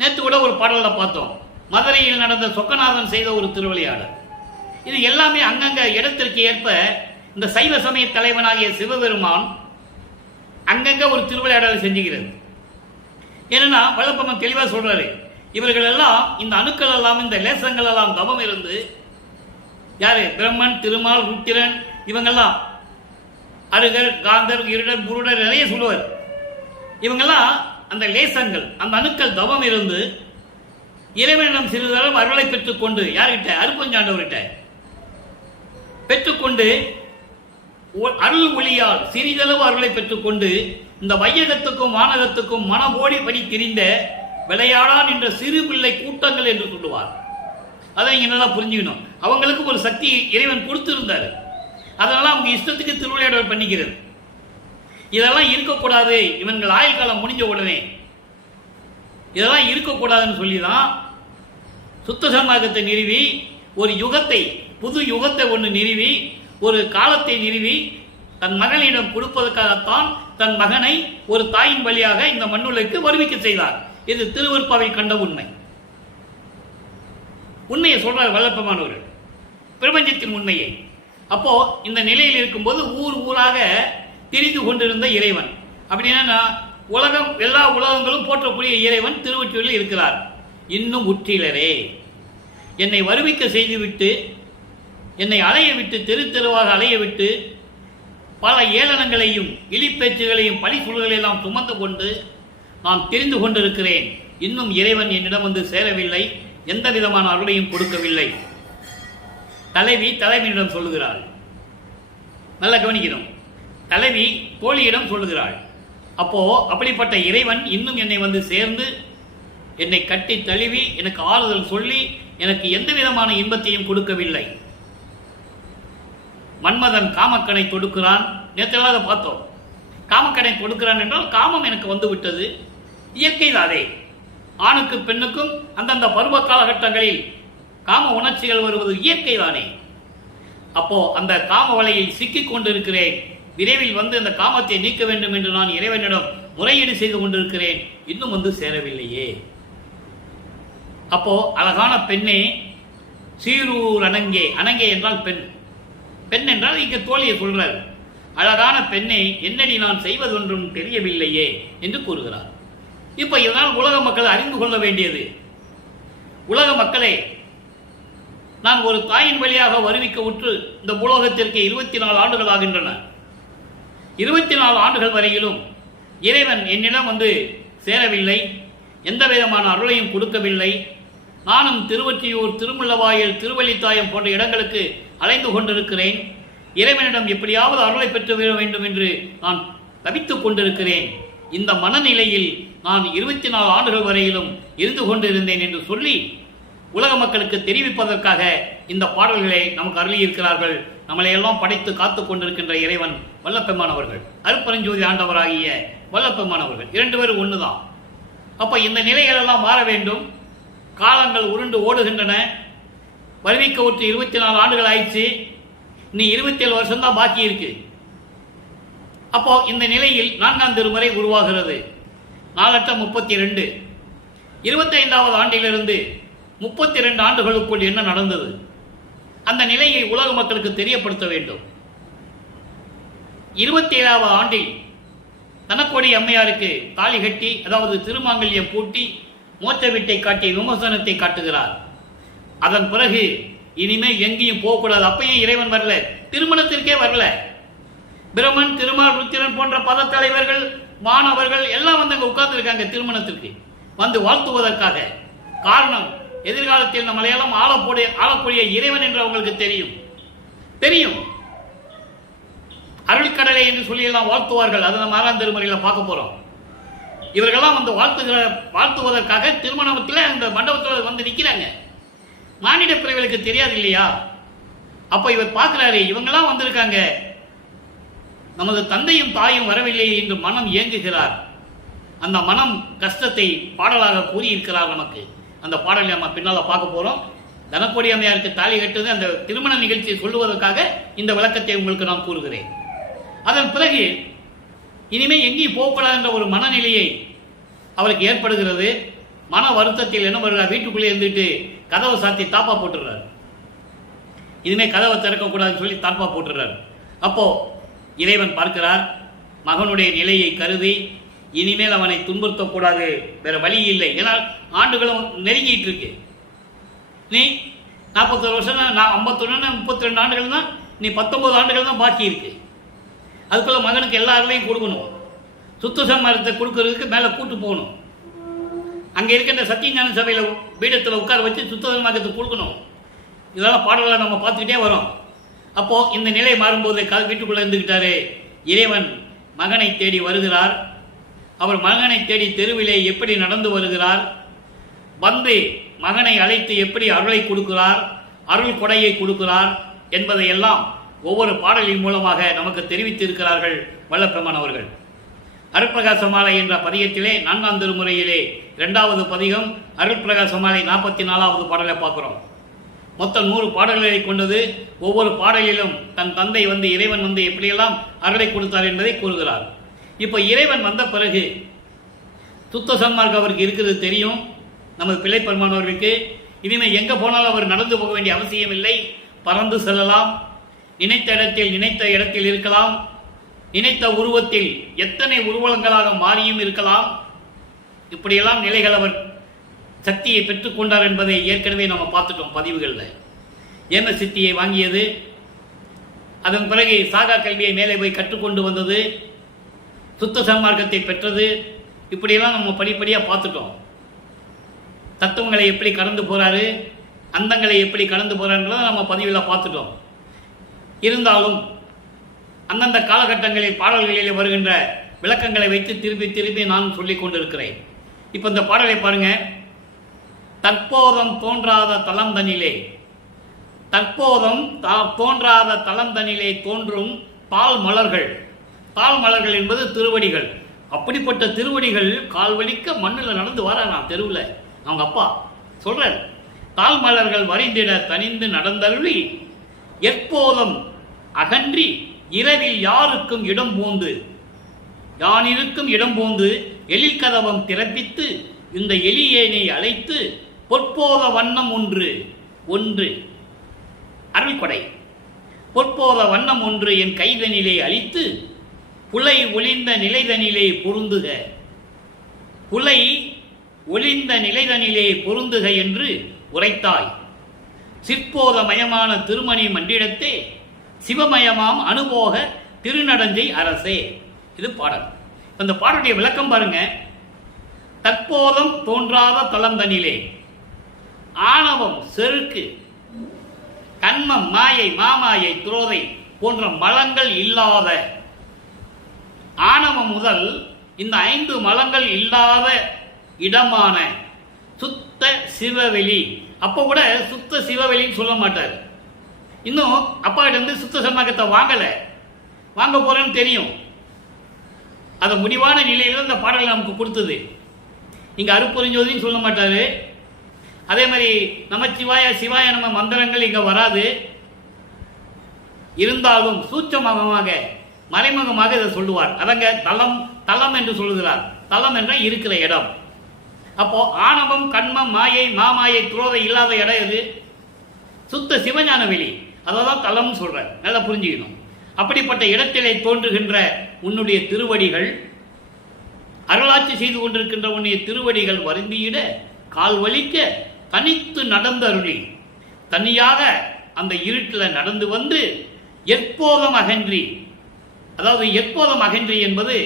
நேற்று கூட ஒரு பாடலை பார்த்தோம், மதுரையில் நடந்த சொக்கநாதன் செய்த ஒரு திருவிளையாடல். இது எல்லாமே அங்கங்க இடத்திற்கு ஏற்ப இந்த சைவ சமய தலைவனாகிய சிவபெருமான் அங்கங்க ஒரு திருவிளையாடலை செஞ்சுகிறது. ஏன்னா வல்லப்பம்மன் தெளிவா சொல்றாரு, இவர்கள் எல்லாம் இந்த அணுக்கள் எல்லாம் இந்த லேசங்கள் எல்லாம் தவம் இருந்து, யாரு பிரம்மன் திருமால் ருத்திரன் இவங்கெல்லாம் அருகர் காந்தர் இருடர் புருடர் நிறைய சொல்லுவார். இவங்கெல்லாம் அந்த லேசங்கள் அந்த அணுக்கள் தவம் இருந்து இறைவனிடம் சிறிதளவு அருளை பெற்றுக்கொண்டு, யார்கிட்ட அருப்பஞ்சாண்டவர்கிட்ட பெற்றுக்கொண்டு அருள் ஒளியால் சிறிதளவு அருளை பெற்றுக்கொண்டு இந்த வையகத்துக்கும் வானகத்துக்கும் மனமோடி படி திரிந்த விளையாடான் என்ற சிறு பிள்ளை கூட்டங்கள் என்று சொல்லுவார். அதை நீங்க நல்லா புரிஞ்சுக்கணும். அவங்களுக்கு ஒரு சக்தி இறைவன் கொடுத்திருந்தாரு. அதனால அவங்க இஷ்டத்துக்கு திருவிளையாடல் பண்ணிக்கிறது. இதெல்லாம் இருக்கக்கூடாது, இவங்கள் ஆயுள் காலம் முடிஞ்ச உடனே இதெல்லாம் இருக்கக்கூடாதுன்னு சொல்லிதான் சுத்த சன்மார்க்கத்தை நிறுவி ஒரு யுகத்தை, புது யுகத்தை ஒன்று நிறுவி ஒரு காலத்தை நிறுவி தன் மகனிடம் கொடுப்பதற்காகத்தான் தன் மகனை ஒரு தாயின் வழியாக இந்த மண்ணுலகிற்கு வருவிக்க செய்தார். இது திருவருட்பாவில் கண்ட உண்மை. உண்மையை சொல்றார் வல்லப்பமானவர்கள், பிரபஞ்சத்தின் உண்மையை. அப்போ இந்த நிலையில் இருக்கும்போது ஊர் ஊராக திரிந்து கொண்டிருந்த இறைவன் அப்படின்னா உலகம், எல்லா உலகங்களும் போற்றக்கூடிய இறைவன் திருவொற்றியூரில் இருக்கிறார். இன்னும் உற்றிலரே, என்னை வருவிக்க செய்துவிட்டு, என்னை அலைய விட்டு, தெரு தெருவாக அலைய விட்டு, பல ஏளனங்களையும் இழிப்பேச்சுகளையும் பழி சொல்களெல்லாம் சுமந்து கொண்டு நான் தெரிந்து கொண்டிருக்கிறேன். இன்னும் இறைவன் என்னிடம் வந்து சேரவில்லை, எந்த விதமான அருளையும் கொடுக்கவில்லை. தலைவி தலைவியிடம் சொல்லுகிறாள். நல்லா கவனிக்கணும். தலைவி தோழியிடம் சொல்லுகிறாள். அப்போ அப்படிப்பட்ட இறைவன் இன்னும் என்னை வந்து சேர்ந்து என்னை கட்டி தழுவி எனக்கு ஆறுதல் சொல்லி எனக்கு எந்த விதமான இன்பத்தையும் கொடுக்கவில்லை. மன்மதன் காமக்கனை தொடுக்கிறான். நேற்று பார்த்தோம். காமக்கனை கொடுக்கிறான் என்றால் காமம் எனக்கு வந்து விட்டது. இயற்கை தானே, ஆணுக்கு பெண்ணுக்கும் அந்தந்த பருவ காலகட்டங்களில் காம உணர்ச்சிகள் வருவது இயற்கை தானே. அப்போ அந்த காம வலையில் சிக்கிக் கொண்டிருக்கிறேன். விரைவில் வந்து அந்த காமத்தை நீக்க வேண்டும் என்று நான் இறைவனிடம் முறையீடு செய்து கொண்டிருக்கிறேன். இன்னும் வந்து சேரவில்லையே. அப்போ அழகான பெண்ணே, சீரூர் அணங்கே, அணங்கே என்றால் பெண், பெண் என்றால் இங்க தோழியை சொல்றார். அழகான பெண்ணே, என்னடி நான் செய்வதொன்றும் தெரியவில்லையே என்று கூறுகிறார். இப்ப இதனால் உலக மக்கள் அறிந்து கொள்ள வேண்டியது, உலக மக்களே, நான் ஒரு தாயின் வழியாக வருவிக்க உற்று இந்த பூலோகத்திற்கு 24 ஆண்டுகள் ஆகின்றன. 24 ஆண்டுகள் வரையிலும் இறைவன் என்னிடம் வந்து சேரவில்லை, எந்த விதமான அருளையும் கொடுக்கவில்லை. நானும் திருவொற்றியூர், திருமுல்லவாயில், திருவள்ளித்தாயம் போன்ற இடங்களுக்கு அலைந்து கொண்டிருக்கிறேன். இறைவனிடம் எப்படியாவது அருளை பெற்று விட வேண்டும் என்று நான் தவித்துக் கொண்டிருக்கிறேன். இந்த மனநிலையில் நான் 24 ஆண்டுகள் வரையிலும் இருந்து கொண்டிருந்தேன் என்று சொல்லி உலக மக்களுக்கு தெரிவிப்பதற்காக இந்த பாடல்களை நமக்கு அருளியிருக்கிறார்கள். நம்மளை எல்லாம் படைத்து காத்துக் கொண்டிருக்கின்ற இறைவன் வல்லப்பெருமானவர்கள், அருட்பெருஞ்சோதி ஆண்டவராகிய வல்லப்பெருமானவர்கள், 2 பேரும் ஒண்ணுதான். அப்ப இந்த நிலைகள் எல்லாம் மாற வேண்டும். காலங்கள் உருண்டு ஓடுகின்றன. வருவிக்க விட்டு 24 ஆண்டுகள் ஆயிடுச்சு. நீ 27 வருஷம் தான் பாக்கி இருக்கு. அப்போ இந்த நிலையில் 4ஆம் திருமுறை உருவாகிறது. 4×32 25வது ஆண்டிலிருந்து 32 ஆண்டுகளுக்குள் என்ன நடந்தது, அந்த நிலையை உலக மக்களுக்கு தெரியப்படுத்த வேண்டும். 27வது ஆண்டில் தனக்கோடி அம்மையாருக்கு தாலி கட்டி, அதாவது திருமாங்கல்யம் பூட்டி மோட்ச வீட்டை காட்டிய விமர்சனத்தை காட்டுகிறார். அதன் பிறகு இனிமே எங்கேயும் போகக்கூடாது. அப்பயும் இறைவன் வரல, திருமணத்திற்கே வரல. பிரம்மன், திருமால், ருத்திரன் போன்ற பத தலைவர்கள், மாணவர்கள் எல்லாம் வந்து அங்க உட்கார்ந்து இருக்காங்க திருமணத்திற்கு வந்து வாழ்த்துவதற்காக. காரணம், எதிர்காலத்தில் நம்மளையெல்லாம் ஆளக்கூடிய இறைவன் என்று அவங்களுக்கு தெரியும். அருள்கடலை என்று சொல்லி எல்லாம் வாழ்த்துவார்கள். அதை நம்ம 6ஆம் திருமுறையில் பார்க்க போறோம். இவர்கள்லாம் வந்து வாழ்த்துவதற்காக திருமணத்தில் அந்த மண்டபத்தில் வந்து நிற்கிறாங்க. மானிட பிறவிகளுக்கு தெரியாது இல்லையா? அப்ப இவர் பார்க்கிறாரு, இவங்கெல்லாம் வந்திருக்காங்க, நமது தந்தையும் தாயும் வரவில்லை என்று மனம் ஏங்குகிறார். அந்த மனம் கஷ்டத்தை பாடலாக கூறியிருக்கிறார். நமக்கு அந்த பாடலை நம்ம பின்னால பார்க்க போறோம். தனக்கோடி அம்மையாருக்கு தாலி கட்டுவது அந்த திருமண நிகழ்ச்சியை சொல்லுவதற்காக இந்த விளக்கத்தை உங்களுக்கு நான் கூறுகிறேன். அதன் பிறகு இனிமே எங்கேயும் போகக்கூடாது என்ற ஒரு மனநிலையை அவருக்கு ஏற்படுகிறது. மன வருத்தத்தில் என்ன பண்ணுறார், வீட்டுக்குள்ளே இருந்துட்டு கதவை சாத்தி தாப்பா போட்டுடுறார். இனிமே கதவை திறக்கக்கூடாதுன்னு சொல்லி தாப்பா போட்டுடுறார். அப்போ இறைவன் பார்க்கிறார், மகனுடைய நிலையை கருதி இனிமேல் அவனை துன்புறுத்தக்கூடாது, வேற வழி இல்லை. ஏன்னால் ஆண்டுகளும் நெருங்கிட்டு இருக்கு. நீ 41 வருஷம், நான் 51, 32 ஆண்டுகள் தான், நீ 19 ஆண்டுகள் தான் பாக்கி இருக்கு. அதுக்குள்ள மகனுக்கு எல்லாருலையும் கொடுக்கணும். சுத்த சம்மாரத்தை கொடுக்கறதுக்கு மேலே கூட்டு போகணும். அங்கே இருக்கின்ற சத்தியஞான சபையில் பீடத்தில் உட்கார வச்சு சுத்த சம்மாரத்தை கொடுக்கணும். இதெல்லாம் பாடலை நம்ம பார்த்துக்கிட்டே வரோம். அப்போ இந்த நிலை மாறும்போது வீட்டுக்குள்ளே இருந்துக்கிட்டாரு. இறைவன் மகனை தேடி வருகிறார். அவர் மகனை தேடி தெருவிலே எப்படி நடந்து வருகிறார், வந்து மகனை அழைத்து எப்படி அருளை கொடுக்கிறார், அருள் கொடையை கொடுக்கிறார் என்பதை எல்லாம் ஒவ்வொரு பாடலின் மூலமாக நமக்கு தெரிவித்திருக்கிறார்கள் வல்லபெருமான் அவர்கள். அருட்பிரகாச மாலை என்ற பதிகத்திலே 4ஆம் திருமுறையிலே 2வது பதிகம் அருட்பிரகாச மாலை 44வது பாடலை பார்க்கிறோம். மொத்தம் 100 பாடல்களை கொண்டது. ஒவ்வொரு பாடலிலும் தன் தந்தை வந்து இறைவன் வந்து எப்படியெல்லாம் அருளை கொடுத்தார் என்பதை கூறுகிறார். இப்போ இறைவன் வந்த பிறகு சுத்த சன்மார்க்கம் அவருக்கு இருக்கிறது தெரியும். நமது பிள்ளை பெருமானவர்களுக்கு இனிமேல் எங்கே போனாலும் அவர் நடந்து போக வேண்டிய அவசியம் இல்லை. பறந்து செல்லலாம், நினைத்த இடத்தில் இருக்கலாம், நினைத்த உருவத்தில் எத்தனை உருவங்களாக மாறியும் இருக்கலாம். இப்படியெல்லாம் நிலைகள் அவர் சக்தியை பெற்றுக்கொண்டார் என்பதை ஏற்கனவே நம்ம பார்த்துட்டோம் பதிவுகளில். ஏம சித்தியை வாங்கியது, அதன் பிறகு சாகா கல்வியை மேலே போய் கற்றுக்கொண்டு வந்தது, சுத்த சன்மார்க்கத்தை பெற்றது. இப்படியெல்லாம் நம்ம படிப்படியாக பார்த்துட்டோம். தத்துவங்களை எப்படி கடந்து போறாரு, அந்தங்களை எப்படி கடந்து போறாருன்றதை நம்ம பதிவில் பார்த்துட்டோம். இருந்தாலும் அந்தந்த காலகட்டங்களில் பாடல்களில் வருகின்ற விளக்கங்களை வைத்து திருப்பி நான் சொல்லிக் கொண்டிருக்கிறேன். இப்போ இந்த பாடலை பாருங்க. தற்போதம் தோன்றாத தளந்தனிலே, தற்போதம் தோன்றாத தளந்தனிலே தோன்றும் தாழ் மலர்கள். தாழ் மலர்கள் என்பது திருவடிகள். அப்படிப்பட்ட திருவடிகள் கால்வலிக்க மண்ணில் நடந்து வரானா தெருவில். அவங்க அப்பா சொல்றார், தாழ் மலர்கள் வரிந்திட தனிந்து நடந்தருளி எப்போதும் அகன்றி இரவில் யாருக்கும் இடம் போந்து, யானிருக்கும் இடம் போந்து எழில் கதவம் திறப்பித்து இந்த எலியேனை அழைத்து பொற்போத வண்ணம் ஒன்று அருள்கொடை பொற்போத வண்ணம் ஒன்று என் கைதனிலே அளித்து புலை ஒளிந்த நிலைதனிலே பொருந்துக, புலை ஒளிந்த நிலைதனிலே பொருந்துக என்று உரைத்தாய். சிற்போதமயமான திருமணி மண்டிடத்தே சிவமயமாம் அனுபோக திருநடஞ்சை அரசே. இது பாடல். அந்த பாடலுடைய விளக்கம் பாருங்க. தற்போதம் தோன்றாத தளந்தனிலே ஆணவம், செருக்கு, கண்மம், மாயை, மாமாயை, துரோதை போன்ற மலங்கள் இல்லாத, ஆணவம் முதல் இந்த 5 மலங்கள் இல்லாத இடமான சுத்த சிவவெளி. அப்போ கூட சுத்த சிவவெளின்னு சொல்ல மாட்டார். இன்னும் அப்பா கிட்ட இருந்து சுத்த சன்மார்க்கத்தை வாங்க போறேன்னு தெரியும். அது முடிவான நிலையில இந்த பாடலை நமக்கு கொடுத்தது. இங்க அருப்பொருஞ்சோதின்னு சொல்ல மாட்டாரு. அதே மாதிரி நமச்சிவாய சிவாய நம்ம மந்திரங்கள் இங்க வராது. இருந்தாலும் சூட்சமாக மறைமுகமாக இதை சொல்லுவார். அதங்க தலம் என்று சொல்லுகிறார். தலம் என்ற இருக்கிற இடம். அப்போ ஆணவம், கண்மம், மாயை, மாமாயை, துரோதை இல்லாத இடம் எது? சுத்த சிவஞான வெளி. அதான் தலம் சொல்ற. நல்லா புரிஞ்சுக்கணும். அப்படிப்பட்ட இடத்திலே தோன்றுகின்ற உன்னுடைய திருவடிகள், அருளாட்சி செய்து கொண்டிருக்கின்ற உன்னுடைய திருவடிகள் வருந்தியிட கால் வலிக்க தனித்து நடந்தருளி, தனியாக அந்த இருட்டில் நடந்து வந்து எப்போதும் அகன்றி, அதாவது எப்போதும் அகன்றி என்பது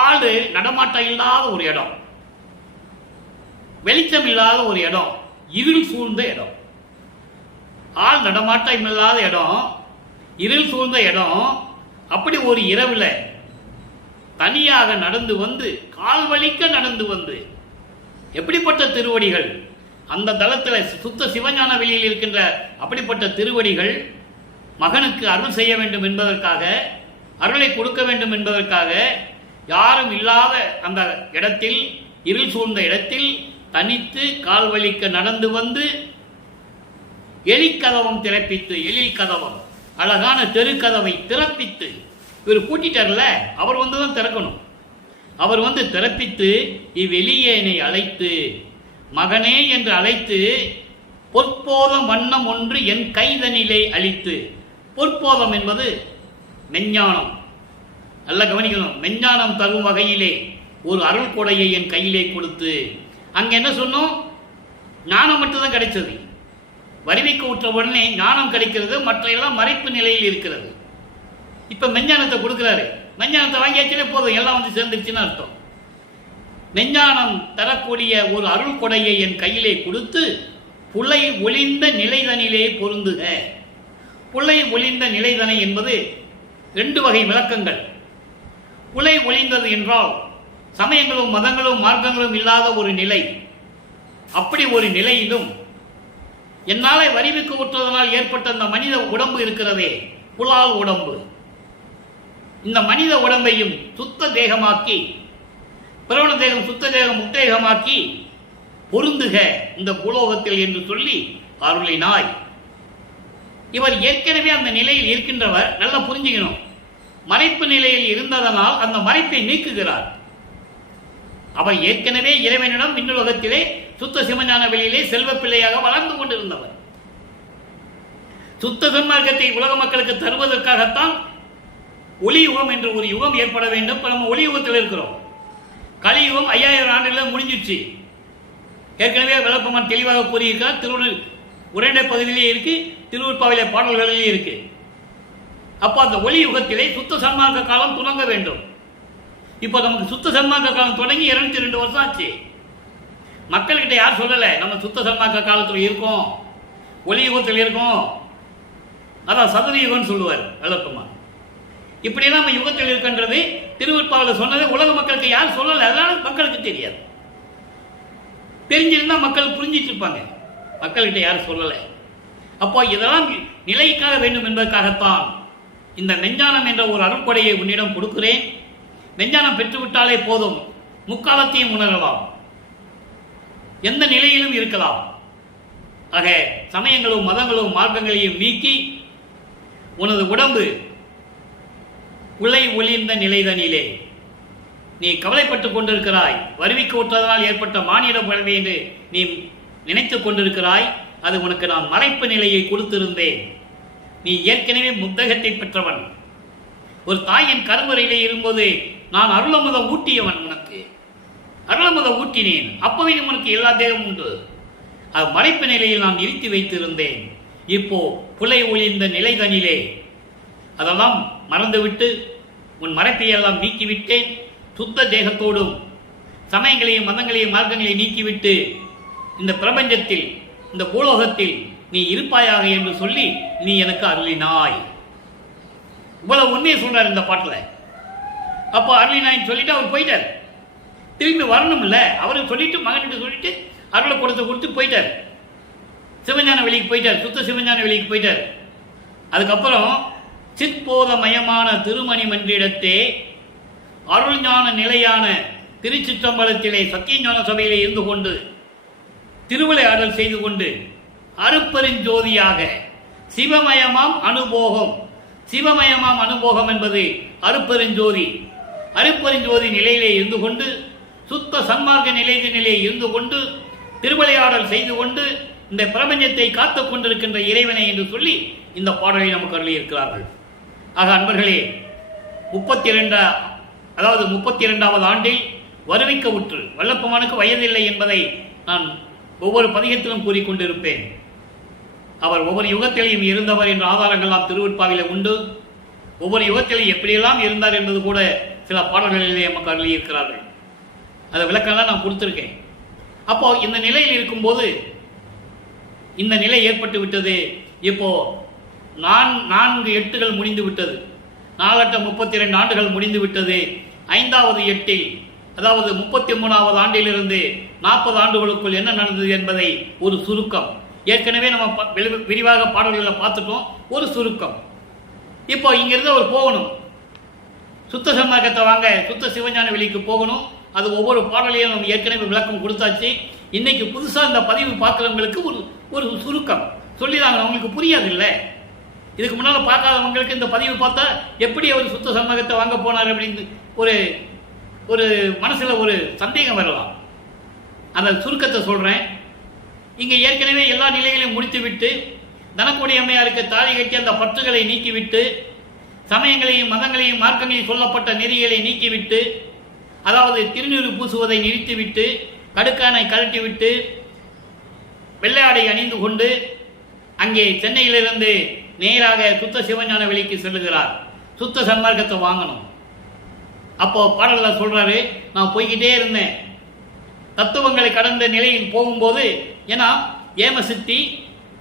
ஆளு நடமாட்டம் இல்லாத ஒரு இடம். வெளிச்சம் இல்லாத ஒரு இடம், இருள் சூழ்ந்த இடம், ஆள் நடமாட்டம் இல்லாத இடம், இருள் சூழ்ந்த இடம். அப்படி ஒரு இரவில் தனியாக நடந்து வந்து, கால் வலிக்க நடந்து வந்து, எப்படிப்பட்ட திருவடிகள்! அந்த தளத்தில் சுத்த சிவஞான வெளியில் இருக்கின்ற அப்படிப்பட்ட திருவடிகள் மகனுக்கு அருள் செய்ய வேண்டும் என்பதற்காக, அருளை கொடுக்க வேண்டும் என்பதற்காக, யாரும் இல்லாத அந்த இடத்தில், இருள் சூழ்ந்த இடத்தில் தனித்து கால் வலிக்க நடந்து வந்து எலிக்கதவம் திறப்பித்து, எழில் கதவம், அழகான தெருக்கதவை திறப்பித்து, இவர் பூட்டிட்டார்ல, அவர் வந்து தான் திறக்கணும். அவர் வந்து திறப்பித்து இவ்வெளியேனை அழைத்து, மகனே என்று அழைத்து, பொற்போதம் வண்ணம் ஒன்று என் கைதனிலே அளித்து. பொற்போதம் என்பது மெஞ்ஞானம். நல்லா கவனிக்கணும். மெஞ்ஞானம் தரும் வகையிலே ஒரு அருள் கொடையை என் கையிலே கொடுத்து. அங்க என்ன சொன்னோம்? ஞானம் மட்டும்தான் கிடைச்சது. வறுமைக்கு உற்ற உடனே ஞானம் கிடைக்கிறது, மற்ற எல்லாம் மறைப்பு நிலையில் இருக்கிறது. இப்ப மெஞ்ஞானத்தை கொடுக்கிறாரு. மெஞ்ஞானத்தை வாங்கியாச்சுலே போதும், எல்லாம் வந்து சேர்ந்துருச்சுன்னு அர்த்தம். மெஞ்ஞானம் தரக்கூடிய ஒரு அருள் கொடையை என் கையிலே கொடுத்து, புலை ஒளிந்த நிலைதனிலே பொருந்துக. புலை ஒளிந்த நிலைதனை என்பது 2 வகை விளக்கங்கள். புலை ஒளிந்தது என்றால் சமயங்களும் மதங்களும் மார்க்கங்களும் இல்லாத ஒரு நிலை. அப்படி ஒரு நிலையிலும் என்னாலே வரிவுக்கு உற்றதனால் ஏற்பட்ட அந்த மனித உடம்பு இருக்கிறதே, புலால் உடம்பு, இந்த மனித உடம்பையும் சுத்த தேகமாக்கி, பிரவண தேகம் சுத்த தேகம் முக்தேகமாக்கி பொருந்துக இந்த பூலோகத்தில் என்று சொல்லி அருளினாய். இவர் ஏற்கனவே அந்த நிலையில் இருக்கின்றவர். நல்லா புரிஞ்சுக்கணும். மறைப்பு நிலையில் இருந்ததனால் அந்த மறைப்பை நீக்குகிறார். அவர் ஏற்கனவே இறைவனிடம் விண்ணுலகத்திலே சுத்த சிவஞான வெளியிலே செல்வ பிள்ளையாக வளர்ந்து கொண்டிருந்தவர். சுத்த சன்மார்க்கத்தை உலக மக்களுக்கு தருவதற்காகத்தான் ஒளி யுகம் என்று ஒரு யுகம் ஏற்பட வேண்டும். இப்ப நம்ம ஒளி யுகத்தில் இருக்கிறோம். கலியுகம் 5000 ஆண்டுகளில் முடிஞ்சிச்சு. ஏற்கனவே விளப்பமான் தெளிவாக கூறியிருக்கார். உரைநடை பகுதியிலே இருக்கு, திருவுற்பாவிலே பாடல்களிலே இருக்கு. அப்போ அந்த ஒளி யுகத்திலே சுத்த சன்மார்க்க காலம் துவங்க வேண்டும். இப்போ நமக்கு சுத்த சன்மார்க்க காலம் தொடங்கி 202 வருஷம் ஆச்சு. மக்கள்கிட்ட யார் சொல்லலை நம்ம சுத்த சன்மார்க்க காலத்தில் இருக்கோம், ஒளி யுகத்தில் இருக்கோம். அதான் சதுர யுகம்னு சொல்லுவார் விளப்பமான். இப்படியெல்லாம் நம்ம யுகத்தில் இருக்கின்றது திருவுற்பாவில் சொன்னதை உலக மக்களுக்கு யார் சொல்லலை. அதனால மக்களுக்கு தெரியாது. தெரிஞ்சிருந்தா மக்கள் புரிஞ்சிட்டு இருப்பாங்க. மக்கள்கிட்ட யாரும் சொல்லலை. அப்போ இதெல்லாம் நிலைக்காக வேண்டும் என்பதற்காகத்தான் இந்த மெஞ்ஞானம் என்ற ஒரு அருட்கொடையை உன்னிடம் கொடுக்கிறேன். மெஞ்ஞானம் பெற்றுவிட்டாலே போதும், முக்காலத்தையும் உணரலாம், எந்த நிலையிலும் இருக்கலாம். ஆக சமயங்களும் மதங்களும் மார்க்கங்களையும் நீக்கி உனது உடம்பு உலை ஒளிர்ந்த நிலைதனிலே நீ கவலைப்பட்டுக் கொண்டிருக்கிறாய். வருவிக்கு உற்றதனால் ஏற்பட்ட மானிட பழமை என்று நீ நினைத்துக் கொண்டிருக்கிறாய். அது உனக்கு நான் மறைப்பு நிலையை கொடுத்திருந்தேன். நீ ஏற்கனவே முத்தகத்தை பெற்றவன். ஒரு தாயின் கருவறையிலே இருக்கும்போது நான் அருளமுதம் ஊட்டியவன். உனக்கு அருளமுதம் ஊட்டினேன். அப்பவே உனக்கு எல்லா தேகம் உண்டு. அது மறைப்பு நிலையில் நான் நிறுத்தி வைத்திருந்தேன். இப்போ புலை ஒளிந்த நிலைதனிலே அதெல்லாம் மறந்துவிட்டு உன் மறைப்பையெல்லாம் நீக்கிவிட்டேன். சுத்த தேகத்தோடும் சமயங்களையும் மதங்களையும் மார்க்கங்களையும் நீக்கிவிட்டு இந்த பிரபஞ்சத்தில் இந்த பூலோகத்தில் நீ இருப்பாயாக என்று சொல்லி நீ எனக்கு அருளினாய். இவ்வளவு உண்மையை சொல்றார் இந்த பாட்டில். அப்போ அருளினாயின்னு சொல்லிட்டு அவர் போயிட்டார். திரும்பி வரணும் இல்ல, அவரு சொல்லிட்டு மகன்கிட்ட சொல்லிட்டு அருளை கொடுத்து போயிட்டார். சிவஞான வெளிக்கு போயிட்டார். சுத்த சிவஞான வெளிக்கு போயிட்டார். அதுக்கப்புறம் சிற்போதமயமான திருமணி மன்றிடத்தே அருள் ஞான நிலையான திருச்சிற்றம்பலத்திலே சத்தியஞான சபையிலே இருந்து கொண்டு திருவிளையாடல் செய்து கொண்டு அருப்பெருஞ்சோதியாக சிவமயமாம் அனுபோகம். சிவமயமாம் அனுபோகம் என்பது அருப்பெருஞ்சோதி. அருப்பெருஞ்சோதி நிலையிலே இருந்து கொண்டு சுத்த சன்மார்க்க நிலையிலே இருந்து கொண்டு திருவிளையாடல் செய்து கொண்டு இந்த பிரபஞ்சத்தை காத்துக் கொண்டிருக்கின்ற இறைவனை என்று சொல்லி இந்த பாடலை நமக்கு அருளியிருக்கிறார்கள். ஆக அன்பர்களே, 32வது ஆண்டில் வருவிக்க உற்று வல்லப்பமானுக்கு வயதில்லை என்பதை நான் ஒவ்வொரு பதிகத்திலும் கூறிக்கொண்டிருப்பேன். அவர் ஒவ்வொரு யுகத்திலையும் இருந்தவர் என்ற ஆதாரங்கள்லாம் திருவுற்பாவிலே உண்டு. ஒவ்வொரு யுகத்திலும் எப்படியெல்லாம் இருந்தார் என்பது கூட சில பாடல்களிலே நமக்கு அருளியிருக்கிறார்கள். அந்த விளக்கம்லாம் நான் கொடுத்துருக்கேன். அப்போ இந்த நிலையில் இருக்கும்போது இந்த நிலை ஏற்பட்டு விட்டது. இப்போ 4 எட்டுகள் முடிந்து விட்டது. 4 32 ஆண்டுகள் முடிந்து விட்டது. 5வது எட்டில், அதாவது 33வது ஆண்டிலிருந்து 40 ஆண்டுகளுக்குள் என்ன நடந்தது என்பதை ஒரு சுருக்கம். ஏற்கனவே நம்ம விரிவாக பாடல்களில் பார்த்துட்டோம். ஒரு சுருக்கம். இப்போ இங்கிருந்து அவர் போகணும், சுத்த சன்மார்க்கத்தை வாங்க, சுத்த சிவஞான வெளிக்கு போகணும். அது ஒவ்வொரு பாடலையும் நம்ம ஏற்கனவே விளக்கம் கொடுத்தாச்சு. இன்னைக்கு புதுசாக இந்த பதிவு பார்க்குறவங்களுக்கு ஒரு சுருக்கம் சொல்லிதாங்க, அவங்களுக்கு புரியாது இல்லை. இதுக்கு முன்னால் பார்க்காதவங்களுக்கு இந்த பதிவு பார்த்தா எப்படி அவர் சுத்த சன்மார்க்கத்தை வாங்க போனார் அப்படின்னு ஒரு மனசில் ஒரு சந்தேகம் வரலாம். அந்த சுருக்கத்தை சொல்கிறேன். இங்கே ஏற்கனவே எல்லா நிலைகளையும் முடித்துவிட்டு தனக்குடி அம்மையாருக்கு தாலி கட்டி அந்த பற்றுகளை நீக்கிவிட்டு, சமயங்களையும் மதங்களையும் மார்க்கங்களையும் சொல்லப்பட்ட நெறிகளை நீக்கிவிட்டு, அதாவது திருநீறு பூசுவதை நிறுத்திவிட்டு, கடுக்கானை கழட்டிவிட்டு, வெள்ளையாடை அணிந்து கொண்டு அங்கே சென்னையிலிருந்து நேராக சுத்த சிவஞான வெளிக்கு செல்லுகிறார். சுத்த சன்மார்க்கத்தை வாங்கணும். அப்போ பாடல்ல சொல்றாரு, நான் போய்கிட்டே இருந்தேன், தத்துவங்களை கடந்த நிலையில் போகும்போது, ஏன்னா ஏமசித்தி,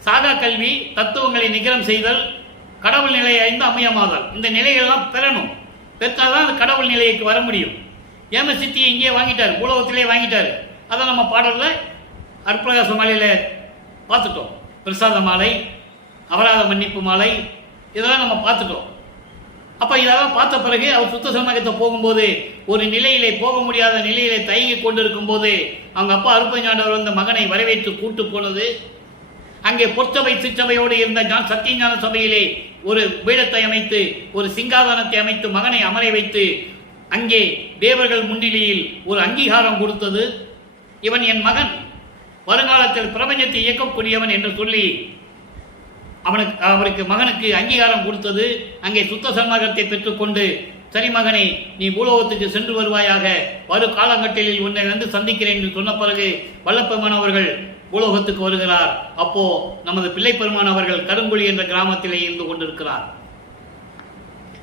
சாகா கல்வி, தத்துவங்களை நிகரம் செய்தல், கடவுள் நிலையை அறிந்து அம்மையமாதல், இந்த நிலைகள்லாம் பெறணும். பெற்றால்தான் அந்த கடவுள் நிலைக்கு வர முடியும். ஏமசித்தியை இங்கே வாங்கிட்டார், உலகத்திலே வாங்கிட்டார். அதை நம்ம பாடல்ல அற்புதகாச மாலையில பார்த்துட்டோம். பிரசாத மாலை, அபராத மன்னிப்பு மாலை, இதெல்லாம் நம்ம பார்த்துட்டோம். அப்ப இதெல்லாம் பார்த்த பிறகு அவர் சுத்த சன்மார்க்கத்தை போகும்போது ஒரு நிலையிலே போக முடியாத நிலையிலே தயங்கி கொண்டிருக்கும் போது அவங்க அப்பா அருப்பஞானவர் வந்த மகனை வரவேற்று கூட்டு போனது. அங்கே பொற்சபை சிற்றபையோடு இருந்த சத்தியஞான சபையிலே ஒரு பீடத்தை அமைத்து, ஒரு சிங்காதனத்தை அமைத்து, மகனை அமரை வைத்து அங்கே தேவர்கள் முன்னிலையில் ஒரு அங்கீகாரம் கொடுத்தது. இவன் என் மகன், வருங்காலத்தில் பிரபஞ்சத்தை இயக்கக்கூடியவன் என்று சொல்லி அவருக்கு மகனுக்கு அங்கீகாரம் கொடுத்தது. அங்கே சுத்த சன்மார்க்கத்தை பெற்றுக்கொண்டு, சரி மகனே, நீ பூலோகத்துக்கு சென்று வருவாயாக, வரும் காலங்கட்டிலில் உன்னை வந்து சந்திக்கிறேன் என்று சொன்ன பிறகு வல்லப்பெருமான் அவர்கள் பூலோகத்துக்கு வருகிறார். அப்போ நமது பிள்ளை பெருமான் அவர்கள் கருங்குழி என்ற கிராமத்திலே இருந்து கொண்டிருக்கிறார்.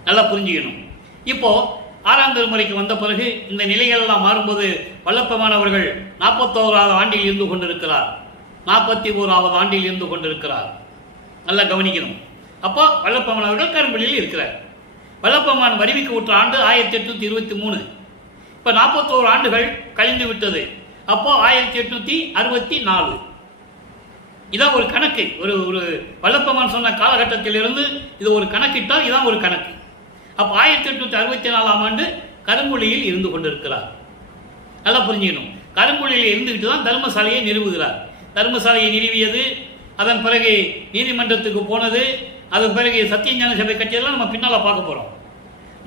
நல்லா புரிஞ்சுக்கணும். இப்போ 6ஆம் திருமுறைக்கு வந்த பிறகு இந்த நிலைகள் எல்லாம் மாறும்போது வல்லப்பெருமான் அவர்கள் 41வது ஆண்டில் இருந்து கொண்டிருக்கிறார், 41வது ஆண்டில் இருந்து கொண்டிருக்கிறார். நல்லா கவனிக்கணும். அப்போ வல்லப்பெருமான் அவர்கள் கருங்குழியில் இருக்கிறார். வல்லப்பெருமான் வருவிக்கு விட்ட ஆண்டு 1823. இப்போ 41 ஆண்டுகள் கழிந்து விட்டது. அப்போ 1864. இதான் ஒரு கணக்கு. ஒரு வல்லப்பெருமான் சொன்ன காலகட்டத்திலிருந்து இது ஒரு கணக்கிட்டால் இதான் ஒரு கணக்கு. அப்போ 1864ஆம் ஆண்டு கருங்குழியில் இருந்து கொண்டிருக்கிறார். நல்லா புரிஞ்சுக்கணும். கருங்குழியில் இருந்துகிட்டு தான் தர்மசாலையை நிறுவுகிறார். தர்மசாலையை நிறுவியது, அதன் பிறகு நீதிமன்றத்துக்கு போனது, அதன் பிறகு சத்தியஞான சபை கட்டியதெல்லாம் நம்ம பின்னால பார்க்க போறோம்.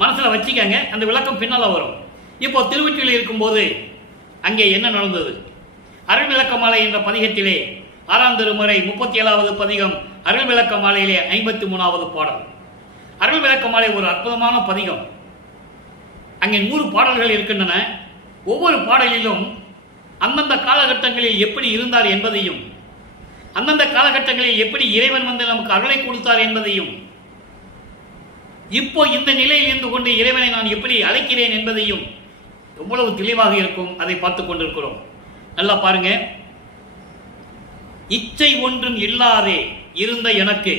மனசுல வச்சுக்கங்க, அந்த விளக்கம் பின்னால வரும். இப்போ திருவொற்றியில் இருக்கும்போது அங்கே என்ன நடந்தது? அருள் விளக்க மாலை என்ற பதிகத்திலே 6ஆம் திருமுறை 37வது பதிகம், அருள் விளக்க மாலையிலே 53வது பாடல். அருள் விளக்க மாலை ஒரு அற்புதமான பதிகம். அங்கே 100 பாடல்கள் இருக்கின்றன. ஒவ்வொரு பாடலிலும் அந்தந்த காலகட்டங்களில் எப்படி இருந்தார் என்பதையும், அந்தந்த காலகட்டங்களில் எப்படி இறைவன் வந்து நமக்கு அருளை கொடுத்தார் என்பதையும், இப்போ இந்த நிலையில் இருந்து கொண்டு இறைவனை நான் எப்படி அழைக்கிறேன் என்பதையும் எவ்வளவு தெளிவாக இருக்கும், அதை பார்த்துக் கொண்டிருக்கிறோம். நல்லா பாருங்க. இச்சை ஒன்றும் இல்லாதே இருந்த எனக்கு.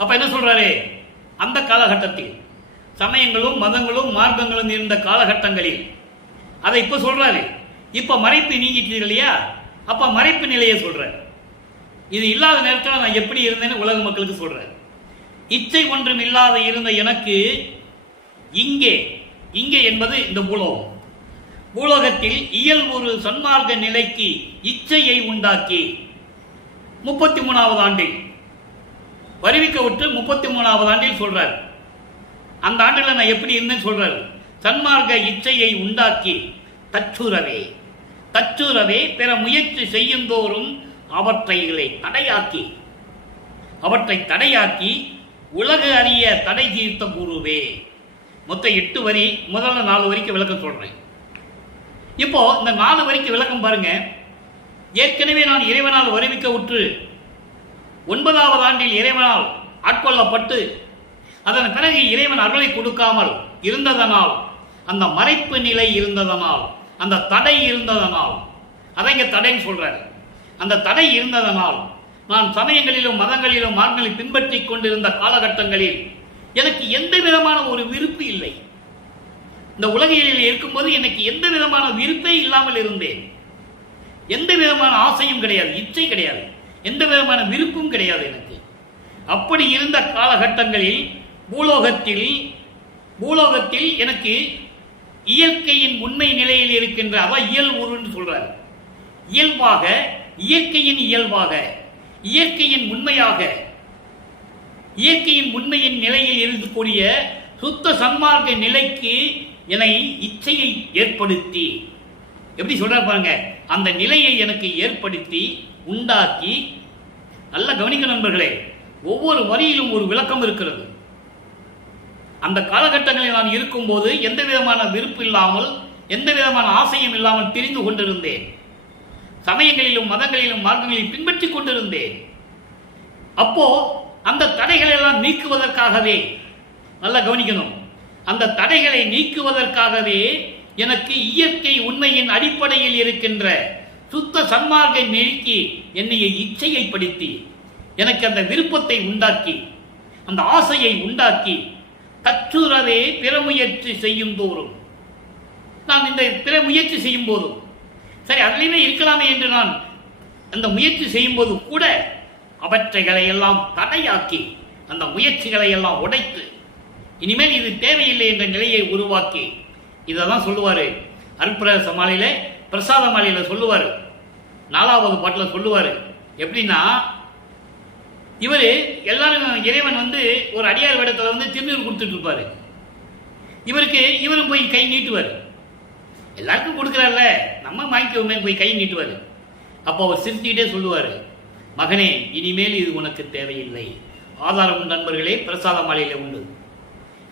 அப்ப என்ன சொல்றாரு? அந்த காலகட்டத்தில் சமயங்களும் மதங்களும் மார்க்கங்களும் இருந்த காலகட்டங்களில் அதை இப்ப சொல்றாரு. இப்ப மறைப்பு நீங்கிட்டு இல்லையா? அப்ப மறைப்பு நிலையை சொல்ற. இது இல்லாத நேரத்தில் நான் எப்படி இருந்தேன்னு உலக மக்களுக்கு சொல்றேன். இச்சை ஒன்றும் இல்லாத இருந்த எனக்கு இங்கே, இங்கே என்பது இந்த பூலோகம். பூலோகத்தில் இயல்பு சன்மார்க்க நிலைக்கு இச்சையை உண்டாக்கி 33வது ஆண்டில் வருவிக்க விட்டு 33வது ஆண்டில் சொல்றார். அந்த ஆண்டில் நான் எப்படி இருந்தேன்னு சொல்றாரு. சன்மார்க்க இச்சையை உண்டாக்கி தச்சுரவே, தச்சுரவே பிற முயற்சி செய்யும் தோறும் அவற்றை தடையாக்கி உலக அறிய தடை தீர்த்த குருவே. மொத்தம் 8 வரி, முதல்ல 4 வரிக்கு விளக்கம் சொல்றேன். இப்போ இந்த 4 வரிக்கு விளக்கம் பாருங்க. ஏற்கனவே நான் இறைவனால் வருவிக்க உற்று 9வது ஆண்டில் இறைவனால் ஆட்கொள்ளப்பட்டு அதன் பிறகு இறைவன் அருளை கொடுக்காமல் இருந்ததனால், அந்த மறைப்பு நிலை இருந்ததனால், அந்த தடை இருந்ததனால், அதை இங்க தடைன்னு சொல்றாரு. அந்த தடை இருந்ததனால் நான் சமயங்களிலும் மதங்களிலும் மார்களை பின்பற்றி கொண்டிருந்த காலகட்டங்களில் எனக்கு எந்த விதமான ஒரு விருப்பு இல்லை. இந்த உலகியலில் இருக்கும்போது எனக்கு எந்த விதமான விருப்பே இல்லாமல் இருந்தேன். எந்த விதமான ஆசையும் கிடையாது, இச்சை கிடையாது, எந்த விதமான விருப்பும் கிடையாது எனக்கு. அப்படி இருந்த காலகட்டங்களில் பூலோகத்தில் எனக்கு இயற்கையின் உண்மை நிலையில் இருக்கின்ற அதான் இயல்புன்னு சொல்றாரு. இயல்பாக இயற்கையின் உண்மையாக இயற்கையின் உண்மையின் நிலையில் இருக்கக்கூடிய சுத்த சன்மார்க்க நிலைக்கு என்னை இச்சையை ஏற்படுத்தி, எப்படி சொல்ற பாருங்க, அந்த நிலையை எனக்கு ஏற்படுத்தி உண்டாக்கி. நல்ல கவனிக்க நண்பர்களே, ஒவ்வொரு வரியிலும் ஒரு விளக்கம் இருக்கிறது. அந்த காலகட்டங்களில் நான் இருக்கும்போது எந்த விதமான விருப்பு இல்லாமல் எந்த விதமான ஆசையும் இல்லாமல் தெரிந்து கொண்டிருந்தேன். சமயங்களிலும் மதங்களிலும் மார்க்கங்களிலும் பின்பற்றி கொண்டிருந்தேன். அப்போ அந்த தடைகளை எல்லாம் நீக்குவதற்காகவே, நல்லா கவனிக்கணும், அந்த தடைகளை நீக்குவதற்காகவே எனக்கு இயற்கை உண்மையின் அடிப்படையில் இருக்கின்ற சுத்த சன்மார்க்கை நீக்கி என்னை இச்சையை படுத்தி எனக்கு அந்த விருப்பத்தை உண்டாக்கி அந்த ஆசையை உண்டாக்கி கற்றுறவே பிற முயற்சி செய்யும் தோறும், நான் இந்த பிற முயற்சி செய்யும் போதும் சரி அதிலுமே இருக்கலாமே என்று நான் அந்த முயற்சி செய்யும் போது கூட அவற்றைகளை எல்லாம் தடையாக்கி அந்த முயற்சிகளை எல்லாம் உடைத்து இனிமேல் இது தேவையில்லை என்ற நிலையை உருவாக்கி, இதெல்லாம் சொல்லுவாரு அருட்பிரசாத மாலையில, பிரசாத மாலையில சொல்லுவாரு, 4வது பாட்டில் சொல்லுவாரு. எப்படின்னா, இவரு எல்லாரும் இறைவன் ஒரு அடியார் வேடத்தில் திருநீர் கொடுத்துட்டு இருப்பாரு. இவரும் போய் கை நீட்டுவார். எல்லாருக்கும் கொடுக்குறாருல, நம்ம வாங்கிக்கோமே போய் கை நீட்டுவார். அப்போ அவர் சிரிச்சுக்கிட்டே சொல்லுவார், மகனே இனிமேல் இது உனக்கு தேவையில்லை. ஆதாரம் உண்டு நண்பர்களே, பிரசாத மாலையில் உண்டு.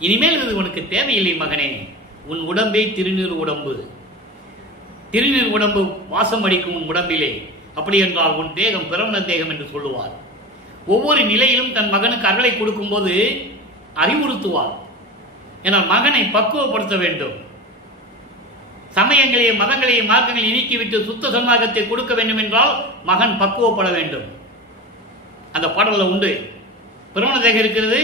இனிமேல் இது உனக்கு தேவையில்லை மகனே, உன் உடம்பே திருநீர் உடம்பு வாசம் அடிக்கும் உன் உடம்பிலே, அப்படி என்றால் உன் தேகம் பிரமண தேகம் என்று சொல்லுவார். ஒவ்வொரு நிலையிலும் தன் மகனுக்கு அருளை கொடுக்கும் போது அறிவுறுத்துவார். என மகனை பக்குவப்படுத்த வேண்டும். சமயங்களையும் மதங்களையும் மார்க்கங்களை நீக்கிவிட்டு சுத்த சன்மார்க்கத்தை கொடுக்க வேண்டும் என்றால் மகன் பக்குவப்பட வேண்டும். அந்த பாடலில் உண்டு. பிரமண தேகம் இருக்கிறது,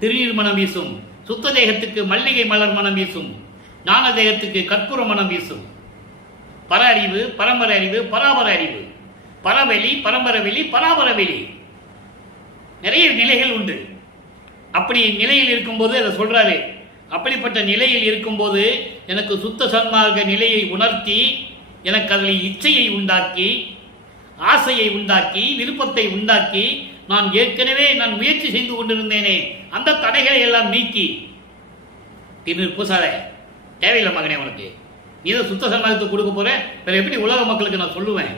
திருநீர் மனம் வீசும். சுத்த தேகத்துக்கு மல்லிகை மலர் மனம் வீசும். ஞான தேகத்துக்கு கற்பூர மனம் வீசும். பர அறிவு, பரம்பர அறிவு, பராபர அறிவு, பரவெளி, பரம்பர வெளி, பராபர வெளி, நிறைய நிலைகள் உண்டு. அப்படி நிலையில் இருக்கும்போது அதை சொல்றாரு. அப்படிப்பட்ட நிலையில் இருக்கும்போது எனக்கு சுத்த சன்மார்க்க நிலையை உணர்த்தி எனக்கு அதில் இச்சையை உண்டாக்கி, ஆசையை உண்டாக்கி, விருப்பத்தை உண்டாக்கி, நான் ஏற்கனவே முயற்சி செய்து கொண்டிருந்தேனே அந்த தடைகளை எல்லாம் நீக்கி, திருநீர் பூசாத, தேவையில்லை மகனே, உனக்கு நீ தான் சுத்த சன்மார்க்கத்தை கொடுக்க போற, வேற எப்படி உலக மக்களுக்கு நான் சொல்லுவேன்?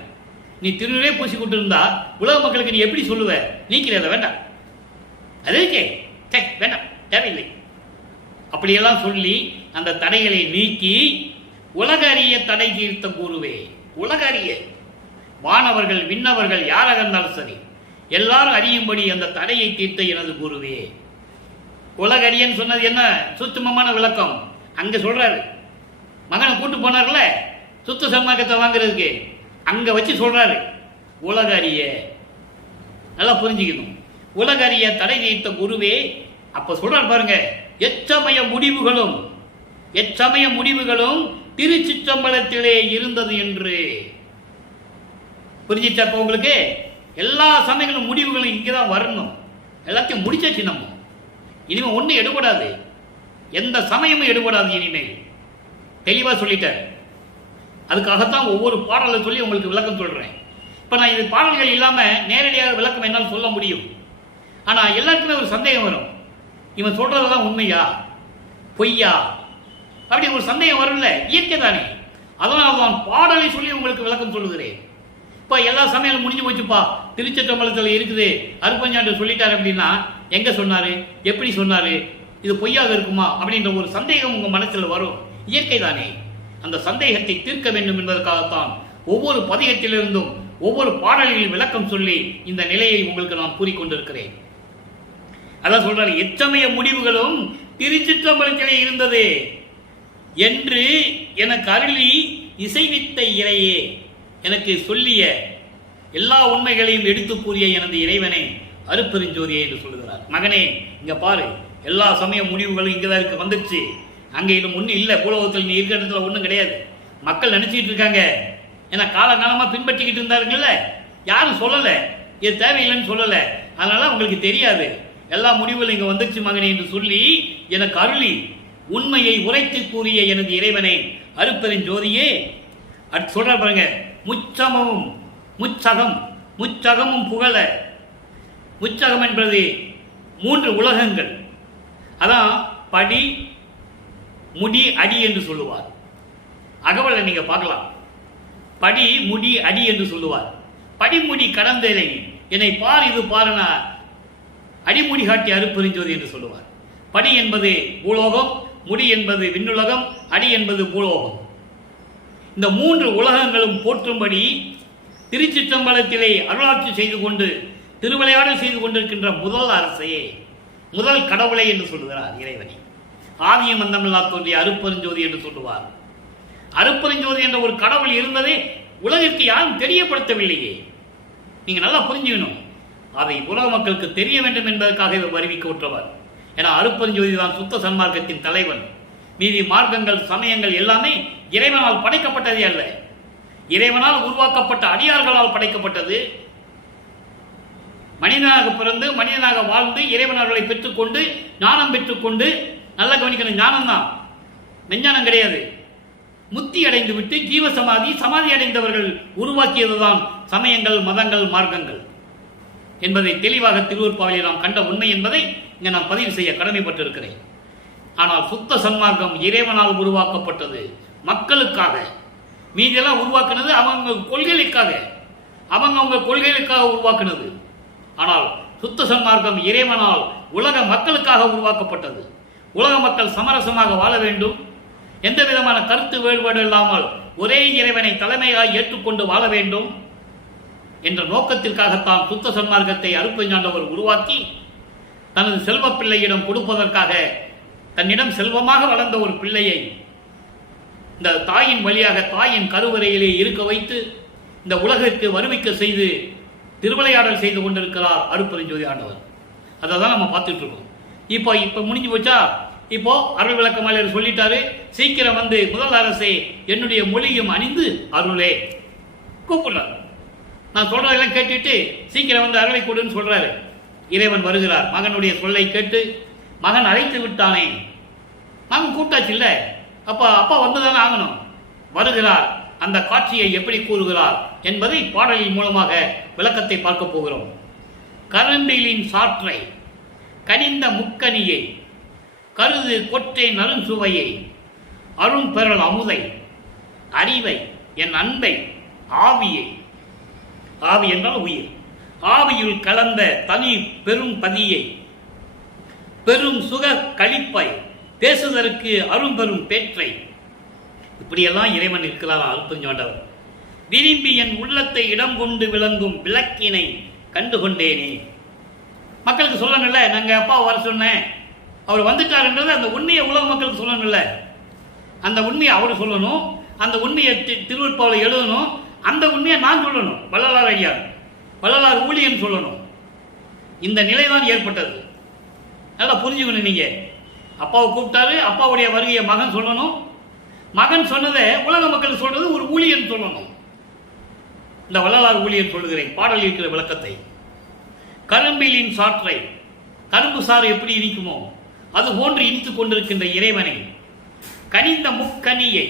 நீ திருநீரே பூசி கொண்டு இருந்தா உலக மக்களுக்கு நீ எப்படி சொல்லுவ? நீக்கிறத வேண்டாம், அதுக்கே வேண்டாம், தேவையில்லை, அப்படியெல்லாம் சொல்லி அந்த தடைகளை நீக்கி உலக அறிய தடை தீர்த்த குருவே. உலக அறிய வானவர்கள் விண்ணவர்கள் யாராக இருந்தாலும் சரி எல்லாரும் அறியும்படி அந்த தடையை தீர்த்த எனது குருவே. உலக அறியன்னு சொன்னது என்ன? சூட்சுமமான விளக்கம். அங்க சொல்றாரு, மகனை கூட்டு போனார்ல சுத்த சன்மார்க்கத்தை வாங்குறதுக்கு, அங்க வச்சு சொல்றாரு உலக அறிய. நல்லா புரிஞ்சுக்கணும். உலக அறிய தடை தீர்த்த குருவே. அப்ப சொல்றாரு பாருங்க, எச்சமய முடிவுகளும் திருச்சிற்றம்பலத்திலே இருந்தது என்று. புரிஞ்சிச்சப்ப உங்களுக்கு? எல்லா சமயங்களும் முடிவுகளும் இங்கதான் வரணும். எல்லாத்தையும் முடிச்சாச்சு நம்ம. இனிமே ஒண்ணு எடுபடாது, எந்த சமயமும் எடுபடாது இனிமேல். தெளிவா சொல்லிட்டார். அதுக்காகத்தான் ஒவ்வொரு பாடலை சொல்லி உங்களுக்கு விளக்கம் சொல்றேன். இப்ப நான் இது பாடல்கள் இல்லாம நேரடியாக விளக்கம் என்னால் சொல்ல முடியும். ஆனா எல்லாருக்குமே ஒரு சந்தேகம் வரும், இவன் சொல்றதெல்லாம் உண்மையா பொய்யா அப்படி ஒரு சந்தேகம் வரும்ல, இயற்கை தானே. அதனால் நான் பாடலை சொல்லி உங்களுக்கு விளக்கம் சொல்லுகிறேன். இப்ப எல்லா சமயம் முடிஞ்சு போச்சுப்பா, திருச்சிற்றம்பலத்தில் இருக்குது, அருப்பஞ்சாண்டு சொல்லிட்டாரு அப்படின்னா எங்க சொன்னாரு, எப்படி சொன்னாரு, இது பொய்யாக இருக்குமா அப்படின்ற ஒரு சந்தேகம் உங்க மனசில் வரும். இயற்கை தானே. அந்த சந்தேகத்தை தீர்க்க வேண்டும் என்பதற்காகத்தான் ஒவ்வொரு பதிகத்திலிருந்தும் ஒவ்வொரு பாடலில் விளக்கம் சொல்லி இந்த நிலையை உங்களுக்கு நான் கூறிக்கொண்டிருக்கிறேன். அதான் சொல்றாரு, எச்சமய முடிவுகளும் திருச்சிற்றம்பலத்திலே இருந்தது என்று எனக்கு அருளி இசைவித்த இறையே. எனக்கு சொல்லிய எல்லா உண்மைகளையும் எடுத்து கூறிய எனது இறைவனை அருட்பெருஞ்சோதியை என்று சொல்லுகிறார். மகனே, இங்க பாரு, எல்லா சமய முடிவுகளும் இங்கதான் இருக்கு, வந்துடுச்சு. அங்கே இன்னும் ஒன்றும் இல்லை, பூலோகத்தில் நீ இருக்கிற இடத்துல ஒன்றும் கிடையாது. மக்கள் நினைச்சிட்டு இருக்காங்க, ஏன்னா காலகாலமாக பின்பற்றிக்கிட்டு இருந்தாருங்கல்ல, யாரும் சொல்லலை, இது தேவையில்லைன்னு சொல்லலை, அதனால உங்களுக்கு தெரியாது. எல்லா முடிவுகளும் இங்கே வந்துச்சு மகனே என்று சொல்லி எனக்கு அருளி உண்மையை உரைத்து கூறிய எனது இறைவனை அருட்பெருஞ்சோதியே சொல்ற பாருங்க. முச்சமமும் முச்சகமும் புகழ. முச்சகம் என்பது 3 உலகங்கள். அதான் படி, முடி, அடி என்று சொல்லுவார். அகவலை நீங்க பார்க்கலாம். படி, முடி, அடி என்று சொல்லுவார். படிமுடி கடந்தேனை என்னை பார், இது பாருனா அடிமுடி காட்டி அருட்பெருஞ்சோதி என்று சொல்லுவார். படி என்பது பூலோகம், முடி என்பது விண்ணுலகம், அடி என்பது பூலோகம். இந்த 3 உலகங்களும் போற்றும்படி திருச்சிற்றம்பலத்திலே அருளாட்சி செய்து கொண்டு திருவிளையாடல் செய்து கொண்டிருக்கின்ற முதல் அரசையே, முதல் கடவுளை என்று சொல்லுகிறார் இறைவனை. ஆதியம் அந்தமில்லா தோன்றிய அருட்பெருஞ்சோதி என்று சொல்லுவார். அருட்பெருஞ்சோதி என்ற ஒரு கடவுள் இருந்ததே உலகிற்கு யாரும் தெரியப்படுத்தவில்லையே. நீங்க நல்லா புரிஞ்சுக்கணும். அதை உலக மக்களுக்கு தெரிய வேண்டும் என்பதற்காக இவர் அறிவிக்க விட்டவர். ஏன்னா அருட்பெருஞ்சோதி தான் சுத்த சன்மார்க்கத்தின் தலைவன். மீதி மார்க்கங்கள், சமயங்கள் எல்லாமே இறைவனால் படைக்கப்பட்டதே அல்ல, இறைவனால் உருவாக்கப்பட்ட அடியார்களால் படைக்கப்பட்டது. மனிதனாக பிறந்து மனிதனாக வாழ்ந்து இறைவனர்களை பெற்றுக்கொண்டு ஞானம் பெற்றுக்கொண்டு, நல்ல கவனிக்கணும், ஞானம் தான், மெஞ்ஞானம் கிடையாது. முத்தி அடைந்து விட்டு சமாதி அடைந்தவர்கள் உருவாக்கியதுதான் சமயங்கள், மதங்கள், மார்க்கங்கள் என்பதை தெளிவாக திருவருட்பாவையில் நாம் கண்ட உண்மை என்பதை இங்கே நான் பதிவு செய்ய கடமைப்பட்டிருக்கிறேன். ஆனால் சுத்த சன்மார்க்கம் இறைவனால் உருவாக்கப்பட்டது, மக்களுக்காக. மீதியெல்லாம் உருவாக்குனது அவங்க கொள்கைகளுக்காக, அவங்க கொள்கைகளுக்காக உருவாக்குனது. ஆனால் சுத்த சன்மார்க்கம் இறைவனால் உலக மக்களுக்காக உருவாக்கப்பட்டது. உலக மக்கள் சமரசமாக வாழ வேண்டும், எந்த விதமான கருத்து வேறுபாடு இல்லாமல் ஒரே இறைவனை தலைமையாக ஏற்றுக்கொண்டு வாழ வேண்டும் என்ற நோக்கத்திற்காகத்தான் சுத்த சன்மார்க்கத்தை அருட்பெருஞ்சாண்டவர் உருவாக்கி தனது செல்வ பிள்ளையிடம் கொடுப்பதற்காக தன்னிடம் செல்வமாக வளர்ந்த ஒரு பிள்ளையை இந்த தாயின் வழியாக தாயின் கருவறையிலே இருக்க வைத்து இந்த உலகிற்கு வருவிக்க செய்து திருவிளையாடல் செய்து கொண்டிருக்கிறார் அருட்பெருஞ்சோதி ஆண்டவர். அதை தான் நம்ம பார்த்துட்டு இருக்கோம். இப்போ முடிஞ்சு போச்சா? இப்போ அருள் விளக்கமாளர் சொல்லிட்டாரு, சீக்கிரம் வந்து முதல் அரசே என்னுடைய மொழியும் அணிந்து அருளே கூப்பிடுறார். நான் சொல்றதெல்லாம் கேட்டுட்டு சீக்கிரம் வந்து அருளை கொடுன்னு சொல்றாரு. இறைவன் வருகிறார். மகனுடைய சொல்லை கேட்டு மகன் அழைத்து விட்டானே, மகன் கூப்பிட்டாச்சு இல்ல, அப்பா வந்துதானே ஆகணும். வருகிறார். அந்த காட்சியை எப்படி கூறுகிறார் என்பதை பாடலின் மூலமாக விளக்கத்தை பார்க்க போகிறோம். கரும்பிலின் சாற்றை கனிந்த முக்கனியை கருது கொற்றை நறுஞ்சுவையை அருண் பெறல் அமுதை அறிவை என் அன்பை ஆவியை, ஆவி என்றால் உயிர், ஆவியுள் கலந்த தனி பெரும் பதியை பெரும் சுக கழிப்பை பேசுவதற்கு அரும்பெரும் பேற்றை. இப்படியெல்லாம் இறைவன் இருக்கிறார் அருட்பெருஞ்சாண்டவர். விரும்பி என் உள்ளத்தை இடம் கொண்டு விளங்கும் விளக்கினை கண்டுகொண்டேனே. மக்களுக்கு சொல்லணும்ல, நாங்க அப்பா வர சொன்னேன், அவர் வந்துட்டாருன்றது அந்த உண்மையை உலக மக்களுக்கு சொல்லணும்ல. அந்த உண்மையை அவர் சொல்லணும், அந்த உண்மையை திருவருட்பாவில் எழுதணும், அந்த உண்மையை நான் சொல்லணும். வள்ளலார் ஐயா, வள்ளலார் ஊழியன் சொல்லணும். இந்த நிலைதான் ஏற்பட்டது. நல்லா புரிஞ்சுக்கணும். நீங்க அப்பாவை கூப்பிட்டாரு, அப்பாவுடைய வருகையை மகன் சொல்லணும், மகன் சொன்னதை உலக மக்கள் சொல்றது ஒரு ஊழியன் சொல்லணும். இந்த வள்ளலார் ஊழியன் சொல்லுகிறேன் பாடல் இருக்கிற விளக்கத்தை. கரும்பிலின் சாற்றை, கரும்பு சாறு எப்படி இனிக்குமோ அது போன்று இனித்துக் கொண்டிருக்கின்ற இறைவனை, கனிந்த முக்கனியை.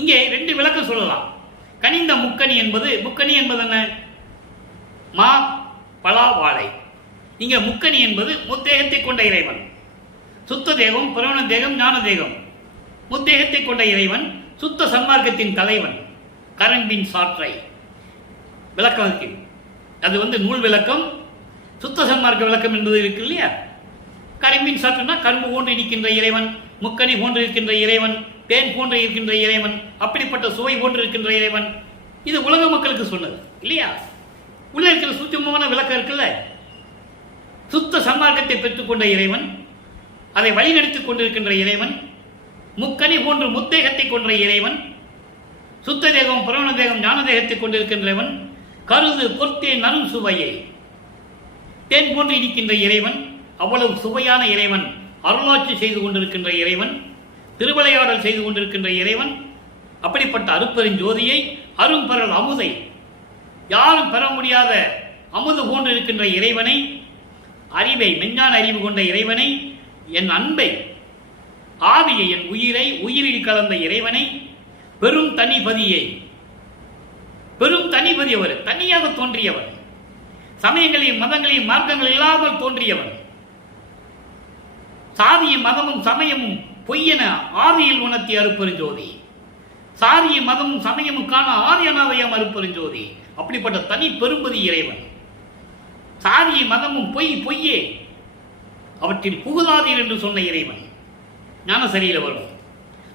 இங்கே 2 விளக்கம் சொல்லலாம். கனிந்த முக்கனி என்பது, முக்கனி என்பது என்ன? மா, பலா, வாழை. இங்க முக்கனி என்பது முத்தேகத்தை கொண்ட இறைவன். சுத்த தேகம், பிரவண தேகம், ஞான தேகம், முத்தேகத்தை கொண்ட இறைவன், சுத்த சன்மார்க்கத்தின் தலைவன். கரும்பின் சாற்றை விளக்கம் இருக்கு. அது நூல் விளக்கம். சுத்த சன்மார்க்க விளக்கம் என்பது இருக்கு இல்லையா? கரும்பின் சாற்றுனா கரும்பு போன்று இருக்கின்ற இறைவன், முக்கனி போன்று இருக்கின்ற இறைவன், தேன் போன்று இருக்கின்ற இறைவன், அப்படிப்பட்ட சுவை போன்று இருக்கின்ற இறைவன். இது உலக மக்களுக்கு சொன்னது இல்லையா? உள்ள இருக்கிற சூட்சமமான விளக்கம் இருக்குல்ல. சுத்த சன்மார்க்கத்தை பெற்றுக்கொண்ட இறைவன், அதை வழிநடத்திக் கொண்டிருக்கின்ற இறைவன், முக்கனி போன்று முத்தேகத்தை கொன்ற இறைவன், சுத்த தேகம், புறவண தேகம், ஞான தேகத்தை கொண்டிருக்கின்றவன். கருது பொர்த்தே நல் சுவையை, தேன் போன்று இருக்கின்ற இறைவன், அவ்வளவு சுவையான இறைவன், அருளாட்சி செய்து கொண்டிருக்கின்ற இறைவன், திருவிளையாடல் செய்து கொண்டிருக்கின்ற இறைவன். அப்படிப்பட்ட அருட்பெருஞ்சோதியை, அரும்பெறல் அமுதை, யாரும் பெற முடியாத அமுது போன்று இருக்கின்ற இறைவனை, அறிவை, மெஞ்ஞான அறிவு கொண்ட இறைவனை, என் அன்பை, ஆவியை, என் உயிரை, உயிரில் கலந்த இறைவனை, பெரும் தனிபதியை, பெரும் தனிபதி, அவர் தனியாக தோன்றியவர், சமயங்களையும் மதங்களையும் மார்க்கங்கள் இல்லாமல் தோன்றியவர், சாதியும் மதமும் சமயமும் பொய்யென ஆதியில் உணர்த்திய அருட்பெருஞ்சோதி, சாதியும் மதமும் சமயமும் காண ஆதியனாதயம் அருட்பெருஞ்சோதி. அப்படிப்பட்ட தனி பெரும்பதி இறைவன். சாதியும் மதமும் பொய்யே, அவற்றில் புகுதாதீர் என்று சொன்ன இறைவன் ஞானசரியில் வரும்.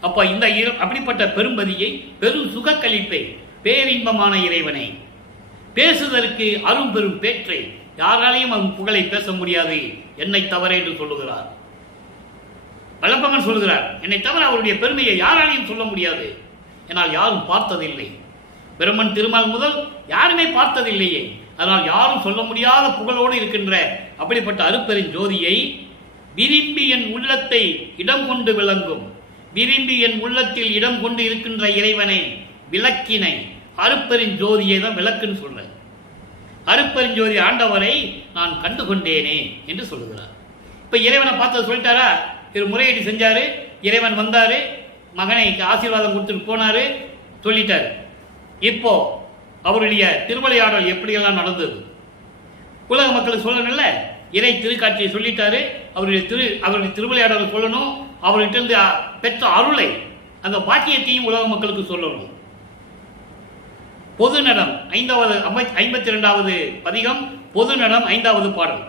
அப்ப இந்த அப்படிப்பட்ட பெரும்பதியை, பெரும் சுகக்கழிப்பை, பேரின்பமான இறைவனை பேசுவதற்கு அரும் பெரும் பேற்றை, யாராலையும் அவன் புகழை பேச முடியாது, என்னை தவிர என்று சொல்லுகிறார். வல்லப்பங்கன் சொல்கிறார், என்னை தவிர அவருடைய பெருமையை யாராலையும் சொல்ல முடியாது, என்னால் யாரும் பார்த்ததில்லை. பிரம்மன் திருமால் முதல் யாருமே பார்த்ததில்லையே, அதனால் யாரும் சொல்ல முடியாத புகழோடு இருக்கின்ற அப்படிப்பட்ட அருட்பெருஞ்சோதியை, விரும்பி என் உள்ளத்தை இடம் கொண்டு விளங்கும், விரும்பி என் உள்ளத்தில் இடம் கொண்டு இருக்கின்ற இறைவனை, விளக்கினை, அருட்பெருஞ்சோதியை தான் விளக்குன்னு சொல்றேன். அருட்பெருஞ்சோதி ஆண்டவரை நான் கண்டு கொண்டேனே என்று சொல்லுகிறார். இப்ப இறைவனை பார்த்தது சொல்லிட்டாரா? இவர் முறையீடு செஞ்சாரு, இறைவன் வந்தாரு, மகனை ஆசீர்வாதம் கொடுத்துட்டு போனாரு, சொல்லிட்டாரு. இப்போ அவருடைய திருவிளையாடல் எப்படியெல்லாம் நடந்தது உலக மக்களுக்கு சொல்லணும்ல. இறை திருக்காட்சியை சொல்லிட்டாரு, அவருடைய திருவிளையாடலை சொல்லணும், அவர்கிட்ட இருந்து பெற்ற அருளை, அந்த பாக்கியத்தையும் உலக மக்களுக்கு சொல்லணும். பொது நடம் 52வது பதிகம், பொது நடம் 5வது பாடல்.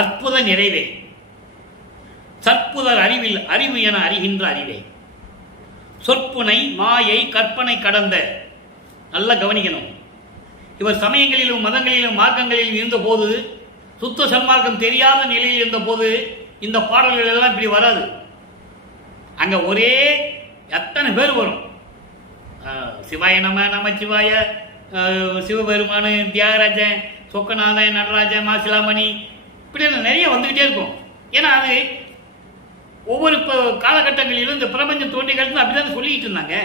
அற்புத நிறைவே, சற்புதர் அறிவில் அறிவு என அறிகின்ற அறிவே, சொற்புனை மாயை கற்பனை கடந்த. நல்லா கவனிக்கணும். இவர் சமயங்களிலும் மதங்களிலும் மார்க்கங்களிலும் இருந்தபோது, சுத்த சன்மார்க்கம் தெரியாத நிலையில் இருந்தபோது இந்த பாடல்கள் எல்லாம் இப்படி வராது. அங்க ஒரே எத்தனை பேர் வரும், சிவாய நமச்சிவாய, சிவபெருமானு, தியாகராஜன், சொக்கநாதன், நடராஜன், மாசிலாமணி, இப்படி நிறைய வந்துகிட்டே இருக்கும். ஏன்னா அது ஒவ்வொரு காலகட்டங்களிலும் இந்த பிரபஞ்சம் தோன்றிகள் அப்படிதான் சொல்லிட்டு இருந்தாங்க.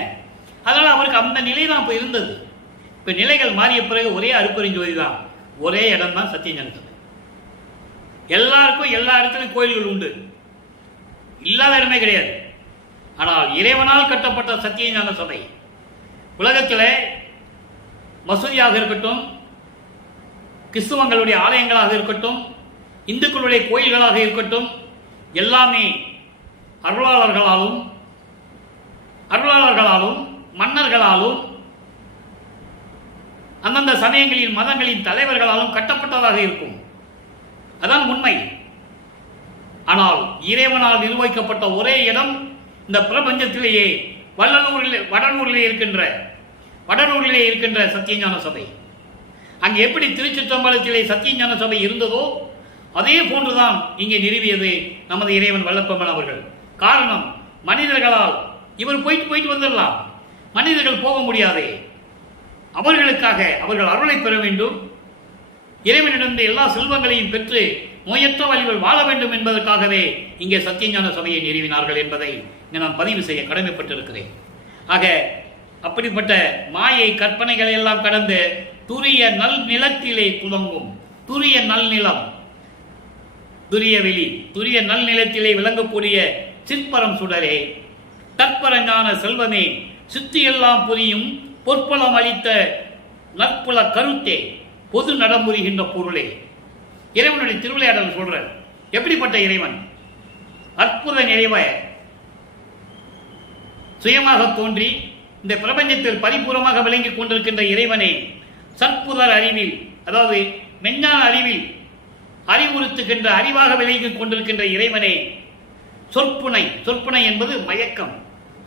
அதனால அவருக்கு அந்த நிலை தான் இப்ப இருந்தது. இப்ப நிலைகள் மாறிய பிறகு ஒரே அருட்பெருஞ்சோதி தான், ஒரே இடம் தான் சத்தியஞான சபை. எல்லாருக்கும் எல்லா இடத்துலையும் கோயில்கள் உண்டு, இல்லாத இடமே கிடையாது. ஆனால் இறைவனால் கட்டப்பட்ட சத்தியஞான சபை உலகத்தில் மசூதியாக இருக்கட்டும், கிறிஸ்துவங்களுடைய ஆலயங்களாக இருக்கட்டும், இந்துக்களுடைய கோயில்களாக இருக்கட்டும், எல்லாமே அருளாளர்களாலும் மன்னர்களாலும் அந்தந்த சமயங்களின் மதங்களின் தலைவர்களாலும் கட்டப்பட்டதாக இருக்கும். அதான் உண்மை. ஆனால் இறைவனால் நிர்வகிக்கப்பட்ட ஒரே இடம் இந்த பிரபஞ்சத்திலேயே வடலூரிலே இருக்கின்ற சத்தியஞான சபை. அங்கே எப்படி திருச்சிற்றம்பலத்திலே சத்தியஞான சபை இருந்ததோ அதே போன்றுதான் இங்கே நிறுவியது நமது இறைவன் வல்லப்பம்மன் அவர்கள். காரணம், மனிதர்களால் இவர் போயிட்டு வந்துடலாம், மனிதர்கள் போக முடியாதே. அவர்களுக்காக அவர்கள் அருளை பெற வேண்டும், இறைவனிடம் எல்லா செல்வங்களையும் பெற்று நோயற்ற வழிகள் வாழ வேண்டும் என்பதற்காகவே இங்கே சத்தியஞான சபையை நிறுவினார்கள் என்பதை நான் பதிவு செய்ய கடமைப்பட்டிருக்கிறேன். ஆக அப்படிப்பட்ட மாயை கற்பனைகளை எல்லாம் கடந்து துரிய நல் நிலத்திலே துலங்கும், துரிய நல் நிலம், துரிய வெளி, துரிய நல் நிலத்திலே விளங்கக்கூடிய சிற்பரம் சுடரே, தற்பரஞான செல்வமே, சித்தியெல்லாம் புரியும் பொற்பலம் அளித்த நற்புல கருத்தே, பொது நடமுறுகின்ற பொருளே. இறைவனுடைய திருவிளையாடல் சொல்ற எப்படிப்பட்ட இறைவன், அற்புத நிறைவ சுயமாக தோன்றி இந்த பிரபஞ்சத்தில் பரிபூர்ணமாக விளங்கிக் கொண்டிருக்கின்ற இறைவனே, சற்புதர் அறிவில், அதாவது மெஞ்ஞான அறிவில் அறிவுறுத்துகின்ற அறிவாக விளங்கிக் கொண்டிருக்கின்ற இறைவனே, சொற்புனை என்பது மயக்கம்,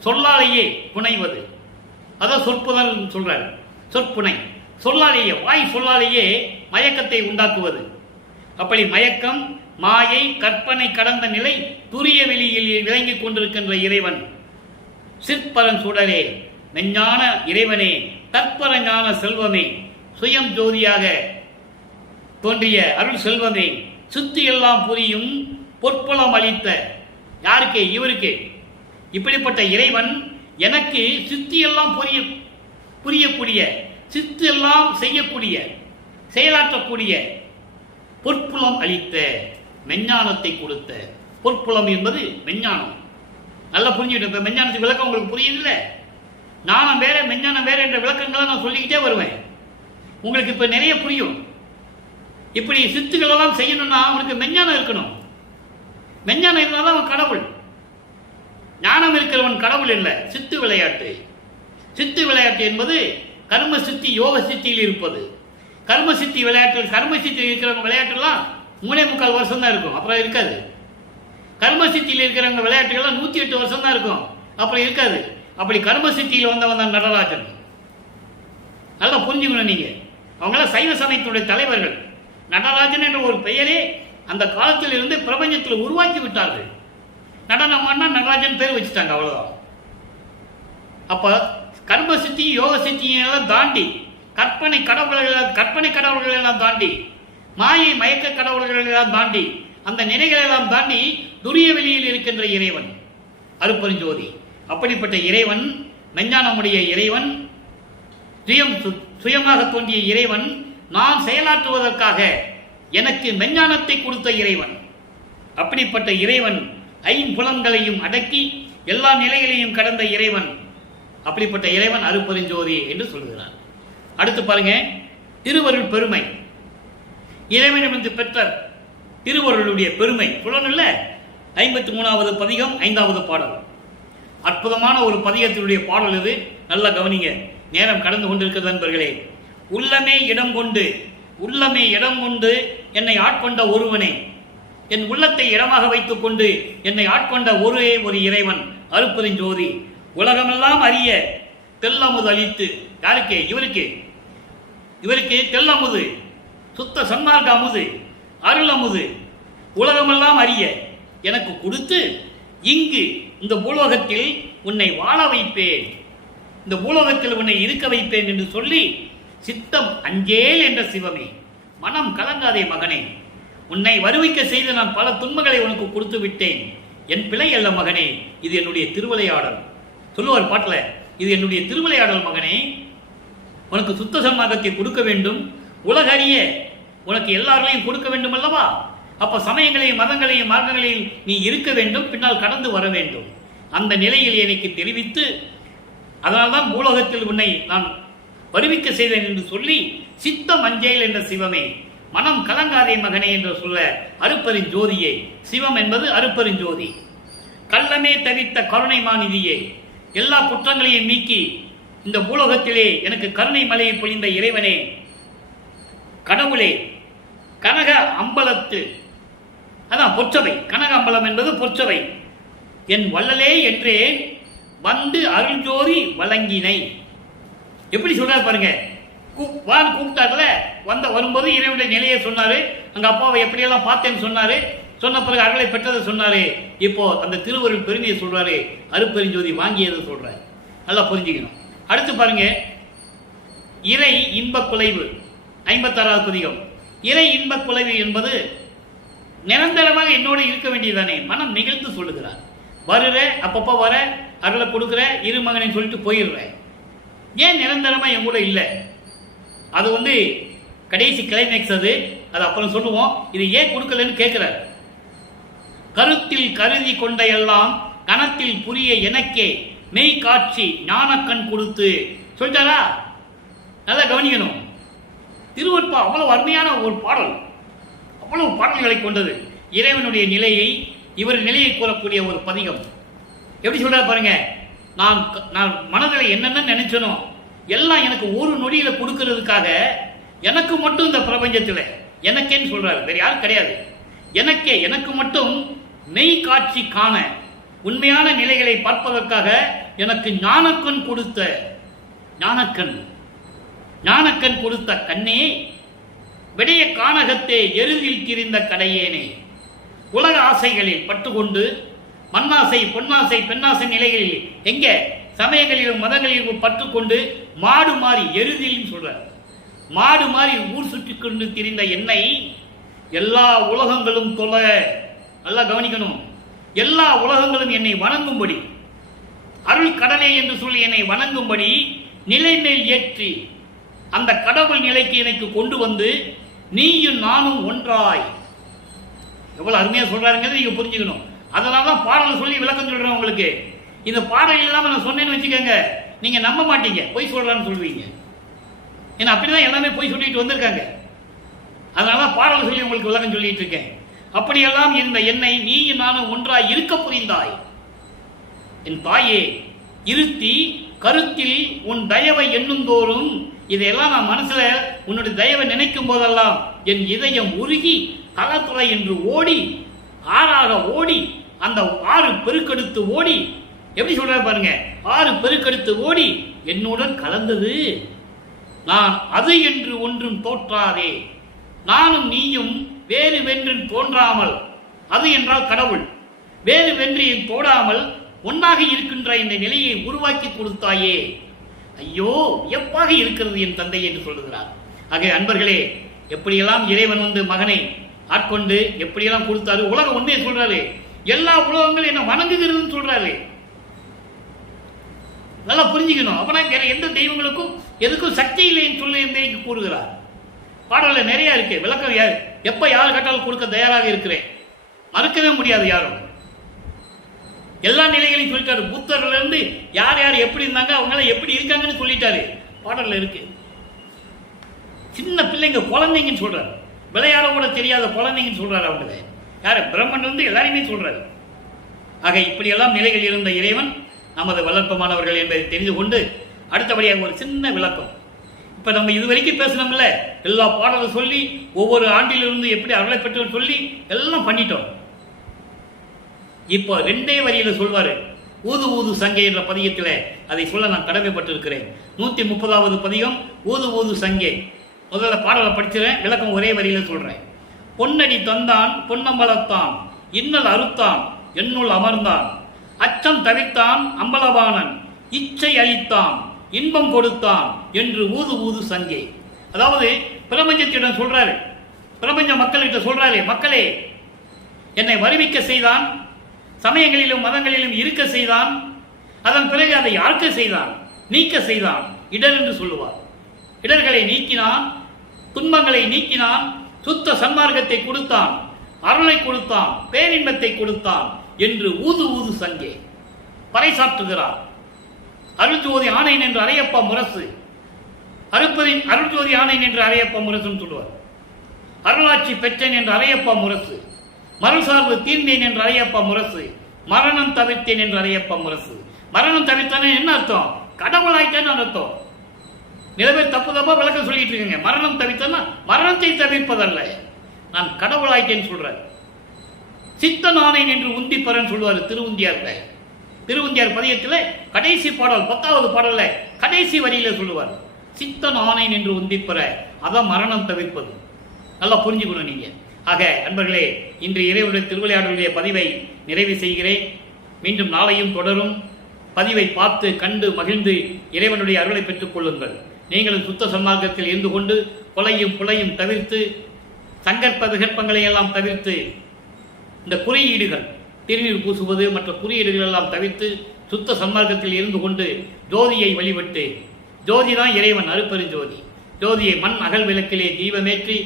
சொல்லாலேயே புனைவது, அதான் சொற்புதர் சொல்றார். சொற்புனை சொல்லாலேயே, வாய் சொல்லாலேயே மயக்கத்தை உண்டாக்குவது. அப்படி மயக்கம், மாயை, கற்பனை கடந்த நிலை துரிய வெளியில் விளங்கிக் கொண்டிருக்கின்ற இறைவன் சிற்பரன் சுடரே, மெஞ்ஞான இறைவனே, தற்பர ஞான செல்வமே, சுயம் ஜோதியாக தோன்றிய அருள் செல்வமே, சுத்தி எல்லாம் புரியும் பொற்புலம் அளித்த யாருக்கு? இவருக்கு. இப்படிப்பட்ட இறைவன் எனக்கு சித்தி எல்லாம் புரியக்கூடிய, சித்து எல்லாம் செய்யக்கூடிய, செயலாற்றக்கூடிய பொற்புலம் அளித்த, மெஞ்ஞானத்தை கொடுத்த. பொற்புலம் என்பது மெஞ்ஞானம். நல்லா புரிஞ்சுக்கிட்டு. இப்ப மெஞ்ஞானத்துக்கு விளக்கம் உங்களுக்கு புரியுதுல்ல? ஞானம் வேற மெஞ்ஞானம் வேற என்ற விளக்கங்களை நான் சொல்லிக்கிட்டே வருவேன். உங்களுக்கு இப்ப நிறைய புரியும். இப்படி சித்துக்கள் எல்லாம் செய்யணும்னா அவனுக்கு மெஞ்ஞானம் இருக்கணும். மெஞ்ஞானம் இருந்தால்தான் அவன் கடவுள். ஞானம் இருக்கிறவன் கடவுள் இல்லை. சித்து விளையாட்டு. சித்து விளையாட்டு என்பது கர்ம சித்தி யோக சித்தியில் இருப்பது. கர்ம சித்தி விளையாட்டு, கர்ம சித்தியில் இருக்கிறவங்க விளையாட்டுலாம் 3.25 வருஷம் தான் இருக்கும், அப்புறம் இருக்காது. கர்ம சித்தியில் இருக்கிறவங்க விளையாட்டுகள்லாம் 108 வருஷம் தான் இருக்கும், அப்புறம் இருக்காது. அப்படி கர்ம சித்தியில் வந்தவன் தான் நடராஜன். நல்லா புரிஞ்சுக்கணும் நீங்க. அவங்களாம் சைவ சமயத்தினுடைய தலைவர்கள். நடராஜன் என்ற ஒரு பெயரே அந்த காலத்தில் இருந்து பிரபஞ்சத்தில் உருவாக்கி விட்டார்கள். நடனமானா நடராஜன் பேர் வச்சுட்டாங்க, அவ்வளவுதான். அப்ப கர்ம சித்தி யோக சித்தியெல்லாம் தாண்டி கற்பனை கடவுள்கள் எல்லாம் தாண்டி மாயை மயக்க கடவுள்கள் எல்லாம் தாண்டி அந்த நிலைகளை எல்லாம் தாண்டி துரிய வெளியில் இருக்கின்ற இறைவன் அருப்பெருஞ்சோதி. அப்படிப்பட்ட இறைவன், மெஞ்ஞானமுடைய இறைவன், சுயமாக தோன்றிய இறைவன், நான் செயலாற்றுவதற்காக எனக்கு மெஞ்ஞானத்தை கொடுத்த இறைவன். அப்படிப்பட்ட இறைவன் ஐம்புலன்களையும் அடக்கி எல்லா நிலைகளையும் கடந்த இறைவன். அப்படிப்பட்ட இறைவன் அருப்பெருஞ்சோதி என்று சொல்கிறார். அடுத்து பாருங்க, திருவருள் பெருமை. இறைவனிடமிருந்து பெற்ற திருவருளுடைய பெருமை சொல்லணும்ல. 53வது பதிகம் 5வது பாடல். அற்புதமான ஒரு பதிகத்தினுடைய பாடல் இது. நல்லா கவனிங்க, நேரம் கடந்து கொண்டிருக்கிறது நண்பர்களே. உள்ளமே இடம் கொண்டு என்னை ஆட்கொண்ட ஒருவனே, என் உள்ளத்தை இடமாக வைத்துக் கொண்டு என்னை ஆட்கொண்ட ஒரே ஒரு இறைவன் அருப்பெருஞ்சோதி. உலகமெல்லாம் அறிய தெல்லமுது அளித்து. யாருக்கு? இவருக்கு தெல்லமுது, சுத்த சன்மார்க்க அமுது, அருள் அமுது, உலகமெல்லாம் அறிய எனக்கு கொடுத்து, இங்கு இந்த பூலோகத்தில் உன்னை வாழ வைப்பேன், இந்த பூலோகத்தில் உன்னை இருக்க வைப்பேன் என்று சொல்லி, சித்தம் அஞ்சேல் என்ற சிவமே, மனம் கலங்காதே மகனே, உன்னை வருவிக்க செய்து நான் பல துன்பங்களை உனக்கு கொடுத்து விட்டேன், என் பிழை அல்ல மகனே, இது என்னுடைய திருவிளையாடல். சொல்லுவார் பாட்டில், இது என்னுடைய திருவிளையாடல் மகனே, உனக்கு சுத்த சன்மார்க்கத்தை கொடுக்க வேண்டும், உலகறிய உனக்கு எல்லாரையும் கொடுக்க வேண்டும் அல்லவா? அப்ப சமயங்களையும் மதங்களையும் மார்க்கங்களையும் நீ இருக்க வேண்டும், பின்னால் கடந்து வர வேண்டும். அந்த நிலையில் எனக்கு தெரிவித்து, அதனால்தான் பூலோகத்தில் உன்னை நான் வருவிக்க செய்தேன் என்று சொல்லி, சித்தம் அஞ்சேல் என்ற சிவமே, மனம் கலங்காதே மகனே என்று சொல்ல அருப்பெருஞ்சோதியே. சிவம் என்பது அருப்பெருஞ்சோதி. கள்ளமே தவித்த கருணை மாநிதியே, எல்லா குற்றங்களையும் நீக்கி இந்த பூலோகத்திலே எனக்கு கருணை மலையை பொழிந்த இறைவனே, கடவுளே, கனக அம்பலத்து, அதான் பொற்சபை, கனக அம்பலம் என்பது பொற்சபை, என் வள்ளலே என்றே வந்து அருள்ஜோதி வழங்கினை. எப்படி சொல்றாரு பாருங்க. வான் கூப்பிட்டார்ல, வரும்போது இறைவனுடைய நிலையை சொன்னாரு, அங்க அப்பாவை எப்படியெல்லாம் பார்த்தேன்னு சொன்னாரு, சொன்ன பிறகு அருளை பெற்றதை சொன்னாரு. இப்போ அந்த திருவருள் பெருமையை சொல்றாரு, அருப்பெருஞ்சோதி வாங்கியதை சொல்றாரு. நல்லா புரிஞ்சுக்கணும். அடுத்து பாருங்க, இறை இன்ப குலைவு 56வது பதிகம். இறை இன்ப குலைவு என்பது நிரந்தரமாக என்னோடு இருக்க வேண்டியதானே, மனம் நிகழ்ந்து சொல்லுகிறார். வருற, அப்பப்போ வர, அருளை கொடுக்குற, இரு மகனை சொல்லிட்டு போயிடுறேன், ஏன் நிரந்தரமா என் கூட இல்லை? அது கடைசி கிளைமேக்ஸ். அது அப்புறம் சொல்லுவோம். இது ஏன் கொடுக்கலன்னு கேட்கிறார். கருத்தில் கருதி கொண்ட எல்லாம் கணத்தில் புரிய எனக்கே மெய் காட்சி ஞானக்கண் கொடுத்து சொல்லிட்டாரா? நல்லா கவனிக்கணும். திருவருட்பா அவ்வளவு அருமையான ஒரு பாடல், அவ்வளவு பாடல்களை கொண்டது. இறைவனுடைய நிலையை, இவர் நிலையை கூறக்கூடிய ஒரு பதிகம். எப்படி சொல்றாரு பாருங்க. நான் மனதில் என்னென்ன நினைச்சனோ எல்லாம் எனக்கு ஒரு நொடியில கொடுக்கிறதுக்காக, எனக்கு மட்டும் இந்த பிரபஞ்சத்தில் எனக்கேன்னு சொல்றாரு, வேற யாரும் கிடையாது. எனக்கு மட்டும் மெய் காட்சி காண, உண்மையான நிலைகளை பார்ப்பதற்காக எனக்கு ஞானக்கண் கொடுத்த ஞானக்கண் கொடுத்த கண்ணே, விடைய கானகத்தே எருதில் திரிந்த கடையேனே, உலக ஆசைகளில் பட்டுக்கொண்டு மண்ணாசை பொன்னாசை பெண்ணாசை நிலைகளில் எங்கே சமயங்களிலும் மதங்களிலும் பற்றுக்கொண்டு மாடு மாறி எருதில் சொல்றார், மாடு மாறி ஊர் சுற்றி கொண்டு திரிந்த என்னை எல்லா உலகங்களும் தொலை, நல்லா கவனிக்கணும், எல்லா உலகங்களும் என்னை வணங்கும்படி, அருள் கடலே என்று சொல்லி என்னை வணங்கும்படி நிலை மேல் ஏற்றி அந்த கடவுள் நிலைக்கு எனக்கு கொண்டு வந்து நீயும் நானும் ஒன்றாய். எவ்வளவு அருமையா சொல்றாருங்கிறது நீங்க புரிஞ்சுக்கணும். அதனாலதான் பாடல் சொல்லி விளக்கம் சொல்றேன் உங்களுக்கு. இந்த பாடல் இல்லாம நான் சொன்னேன்னு வச்சுக்கோங்க, நீங்க நம்ப மாட்டீங்க, பொய் சொல்றான்னு சொல்லுவீங்க. ஏன்னா அப்படிதான் எல்லாமே பொய் சொல்லிட்டு வந்திருக்காங்க. அதனால பாடல் சொல்லி உங்களுக்கு விளக்கம் சொல்லிட்டு இருக்கேன். அப்படியெல்லாம் இருந்த என்னை நீயும் நானும் ஒன்றாய் இருக்க புரிந்தாய். என் தாயே, இருத்தி கருத்தில் உன் தயவை எண்ணும் தோறும், இதையெல்லாம் நான் மனசுல உன்னுடைய தயவை நினைக்கும் போதெல்லாம் என் இதயம் உருகி தளத்துறை என்று ஓடி, ஆறாக ஓடி, அந்த ஆறு பெருக்கெடுத்து ஓடி, எப்படி சொல்ற பாருங்க, ஆறு பெருக்கெடுத்து ஓடி என்னுடன் கலந்தது. நான் அது என்று ஒன்றும் தோற்றாதே, நானும் நீயும் வேறு வென்று தோன்றாமல், அது என்றால் கடவுள், வேறு வென்றியில் போடாமல் ஒன்றாக இருக்கின்ற இந்த நிலையை உருவாக்கி கொடுத்தாயே. ஐயோ வியப்பாக இருக்கிறது என் தந்தை என்று சொல்லுகிறார். ஆக அன்பர்களே, எப்படியெல்லாம் இறைவன் வந்து மகனை ஆட்கொண்டு எப்படியெல்லாம் கொடுத்தாரு. உலகம் ஒன்னே சொல்றாரு, எல்லா உலகங்களும் என்ன வணங்குகிறதுன்னு சொல்றாரு. நல்லா புரிஞ்சுக்கணும். அப்பனா வேற எந்த தெய்வங்களுக்கும் எதுக்கும் சக்தி இல்லைன்னு சொல்லி கூறுகிறார். பாடல்ல நிறைய இருக்கு விளக்கம். எப்ப யார் கேட்டாலும் கொடுக்க தயாராக இருக்கிறேன், மறுக்கவே முடியாது யாரும். எல்லா நிலைகளையும் சொல்லிட்டாரு. புத்தர்ல இருந்து யார் யார் எப்படி இருந்தாங்க, அவங்க எப்படி இருக்காங்கன்னு சொல்லிட்டாரு. பாடல்ல இருக்கு. சின்ன பிள்ளைங்க, குழந்தைங்கன்னு சொல்றாரு, விளையாட கூட தெரியாத குழந்தைங்கன்னு சொல்றாரு. அவங்க யாரு, பிரம்மன் வந்து எல்லாரையுமே சொல்றாரு. ஆக இப்படியெல்லாம் நிலைகள் இருந்த இறைவன் நமது வளர்ப்பமானவர்கள் என்பதை தெரிந்து கொண்டு அடுத்தபடியாக ஒரு சின்ன விளக்கம். இப்ப நம்ம இதுவரைக்கும் பேசணும்ல, எல்லா பாடலும் சொல்லி ஒவ்வொரு ஆண்டிலிருந்து எப்படி அருளை பெற்று சொல்லி எல்லாம் பண்ணிட்டோம். இப்போ 2 வரியில சொல்வாரு, ஊது ஊது சங்கை என்ற பதியத்தில் அதை சொல்ல நான் கடமைப்பட்டிருக்கிறேன். 130வது பதியம் ஊது ஊது சங்கை. முதல்ல பாடலை படிச்சிடறேன், விளக்கம் ஒரே வரியில சொல்றேன். பொன்னடி தந்தான் பொன்னம்பலத்தான், இன்னல் அறுத்தான் என்னுள் அமர்ந்தான், அச்சம் தவிர்த்தான் அம்பலவானன், இச்சை அளித்தான் இன்பம் கொடுத்தான் என்று ஊது ஊது சங்கை. அதாவது பிரபஞ்சத்திடம் சொல்றாரு, பிரபஞ்ச மக்கள்கிட்ட சொல்றாரு, மக்களே என்னை வருவிக்க செய்தான், சமயங்களிலும் மதங்களிலும் இருக்க செய்தான், அதன் பிறகு அதை யாழ்க்க செய்தான், நீக்க செய்தான். இடர் என்று சொல்லுவார். இடர்களை நீக்கினான், துன்பங்களை நீக்கினான், சுத்த சன்மார்க்கத்தை கொடுத்தான், அருளை கொடுத்தான், பேரின்பத்தை கொடுத்தான் என்று ஊது ஊது சங்கே பறைசாற்றுகிறார். அருள்ஜோதி ஆணையன் என்று அறையப்பா முரசு, அருப்பதின் அருள்ஜோதி ஆணையன் என்று அறையப்பா முரசுன்னு சொல்லுவார். அருளாட்சி பெற்றேன் என்று அறையப்பா முரசு, மறுசார்பு தீர்ந்தேன் என்று அறையப்பா முரசு, மரணம் தவிர்த்தேன் என்று அறையப்பா முரசு. மரணம் தவிர்த்தானே என்ன அர்த்தம்? கடவுளாயிட்டேன்னு அர்த்தம். நிறைய பேர் தப்பு தப்பா விளக்கம் சொல்லிட்டு இருக்கீங்க. மரணம் தவிர்த்தா மரணத்தை தவிர்ப்பதல்ல, நான் கடவுளாயிட்டேன்னு சொல்றேன். சித்தன் ஆணையன் என்று உந்திப்பறன்னு சொல்லுவார் திருவுந்தியார்ல. திருவுந்தியார் பதியத்தில் கடைசி பாடல் 10வது பாடல்ல கடைசி வரியில சொல்லுவார், சித்தன் ஆணையன் என்று உந்திப்பற, அதான் மரணம் தவிர்ப்பது. நல்லா புரிஞ்சுக்கணும் நீங்க. ஆக அன்பர்களே, இன்று இறைவனுடைய திருவிளையாடலுடைய பதிவை நிறைவு செய்கிறேன். மீண்டும் நாளையும் தொடரும். பதிவை பார்த்து கண்டு மகிழ்ந்து இறைவனுடைய அருளை பெற்றுக் கொள்ளுங்கள். நீங்களும் சுத்த சன்மார்க்கத்தில் இருந்து கொண்டு கொலையும் புலையும் தவிர்த்து, சங்கற்ப விகற்பங்களை எல்லாம் தவிர்த்து, இந்த குறியீடுகள் திருநீர் பூசுவது மற்ற குறியீடுகள் எல்லாம் தவிர்த்து சுத்த சன்மார்க்கத்தில் இருந்து கொண்டு ஜோதியை வழிபட்டு, ஜோதி தான் இறைவன், அருப்பெருஞ்சோதி. ஜோதியை மண் அகல் விளக்கிலே தீபமேற்றி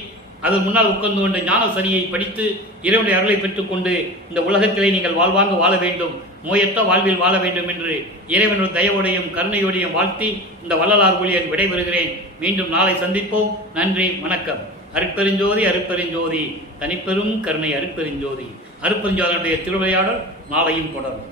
அதன் முன்னால் உட்கார்ந்து கொண்டு ஞான சரியை படித்து இறைவனுடைய அருளை பெற்றுக்கொண்டு இந்த உலகத்திலே நீங்கள் வாழ்வாங்க வாழ வேண்டும், நோயற்ற வாழ்வில் வாழ வேண்டும் என்று இறைவனுடைய தயவோடையும் கருணையோடையும் வாழ்த்தி இந்த வள்ளலார் ஊழியன் விடைபெறுகிறேன். மீண்டும் நாளை சந்திப்போம். நன்றி, வணக்கம். அருட்பெருஞ்சோதி அருட்பெருஞ்சோதி, தனிப்பெரும் கருணை அருட்பெருஞ்சோதி. அருட்பெருஞ்சோதியுடைய திருவிளையாடல் நாளையும் தொடரும்.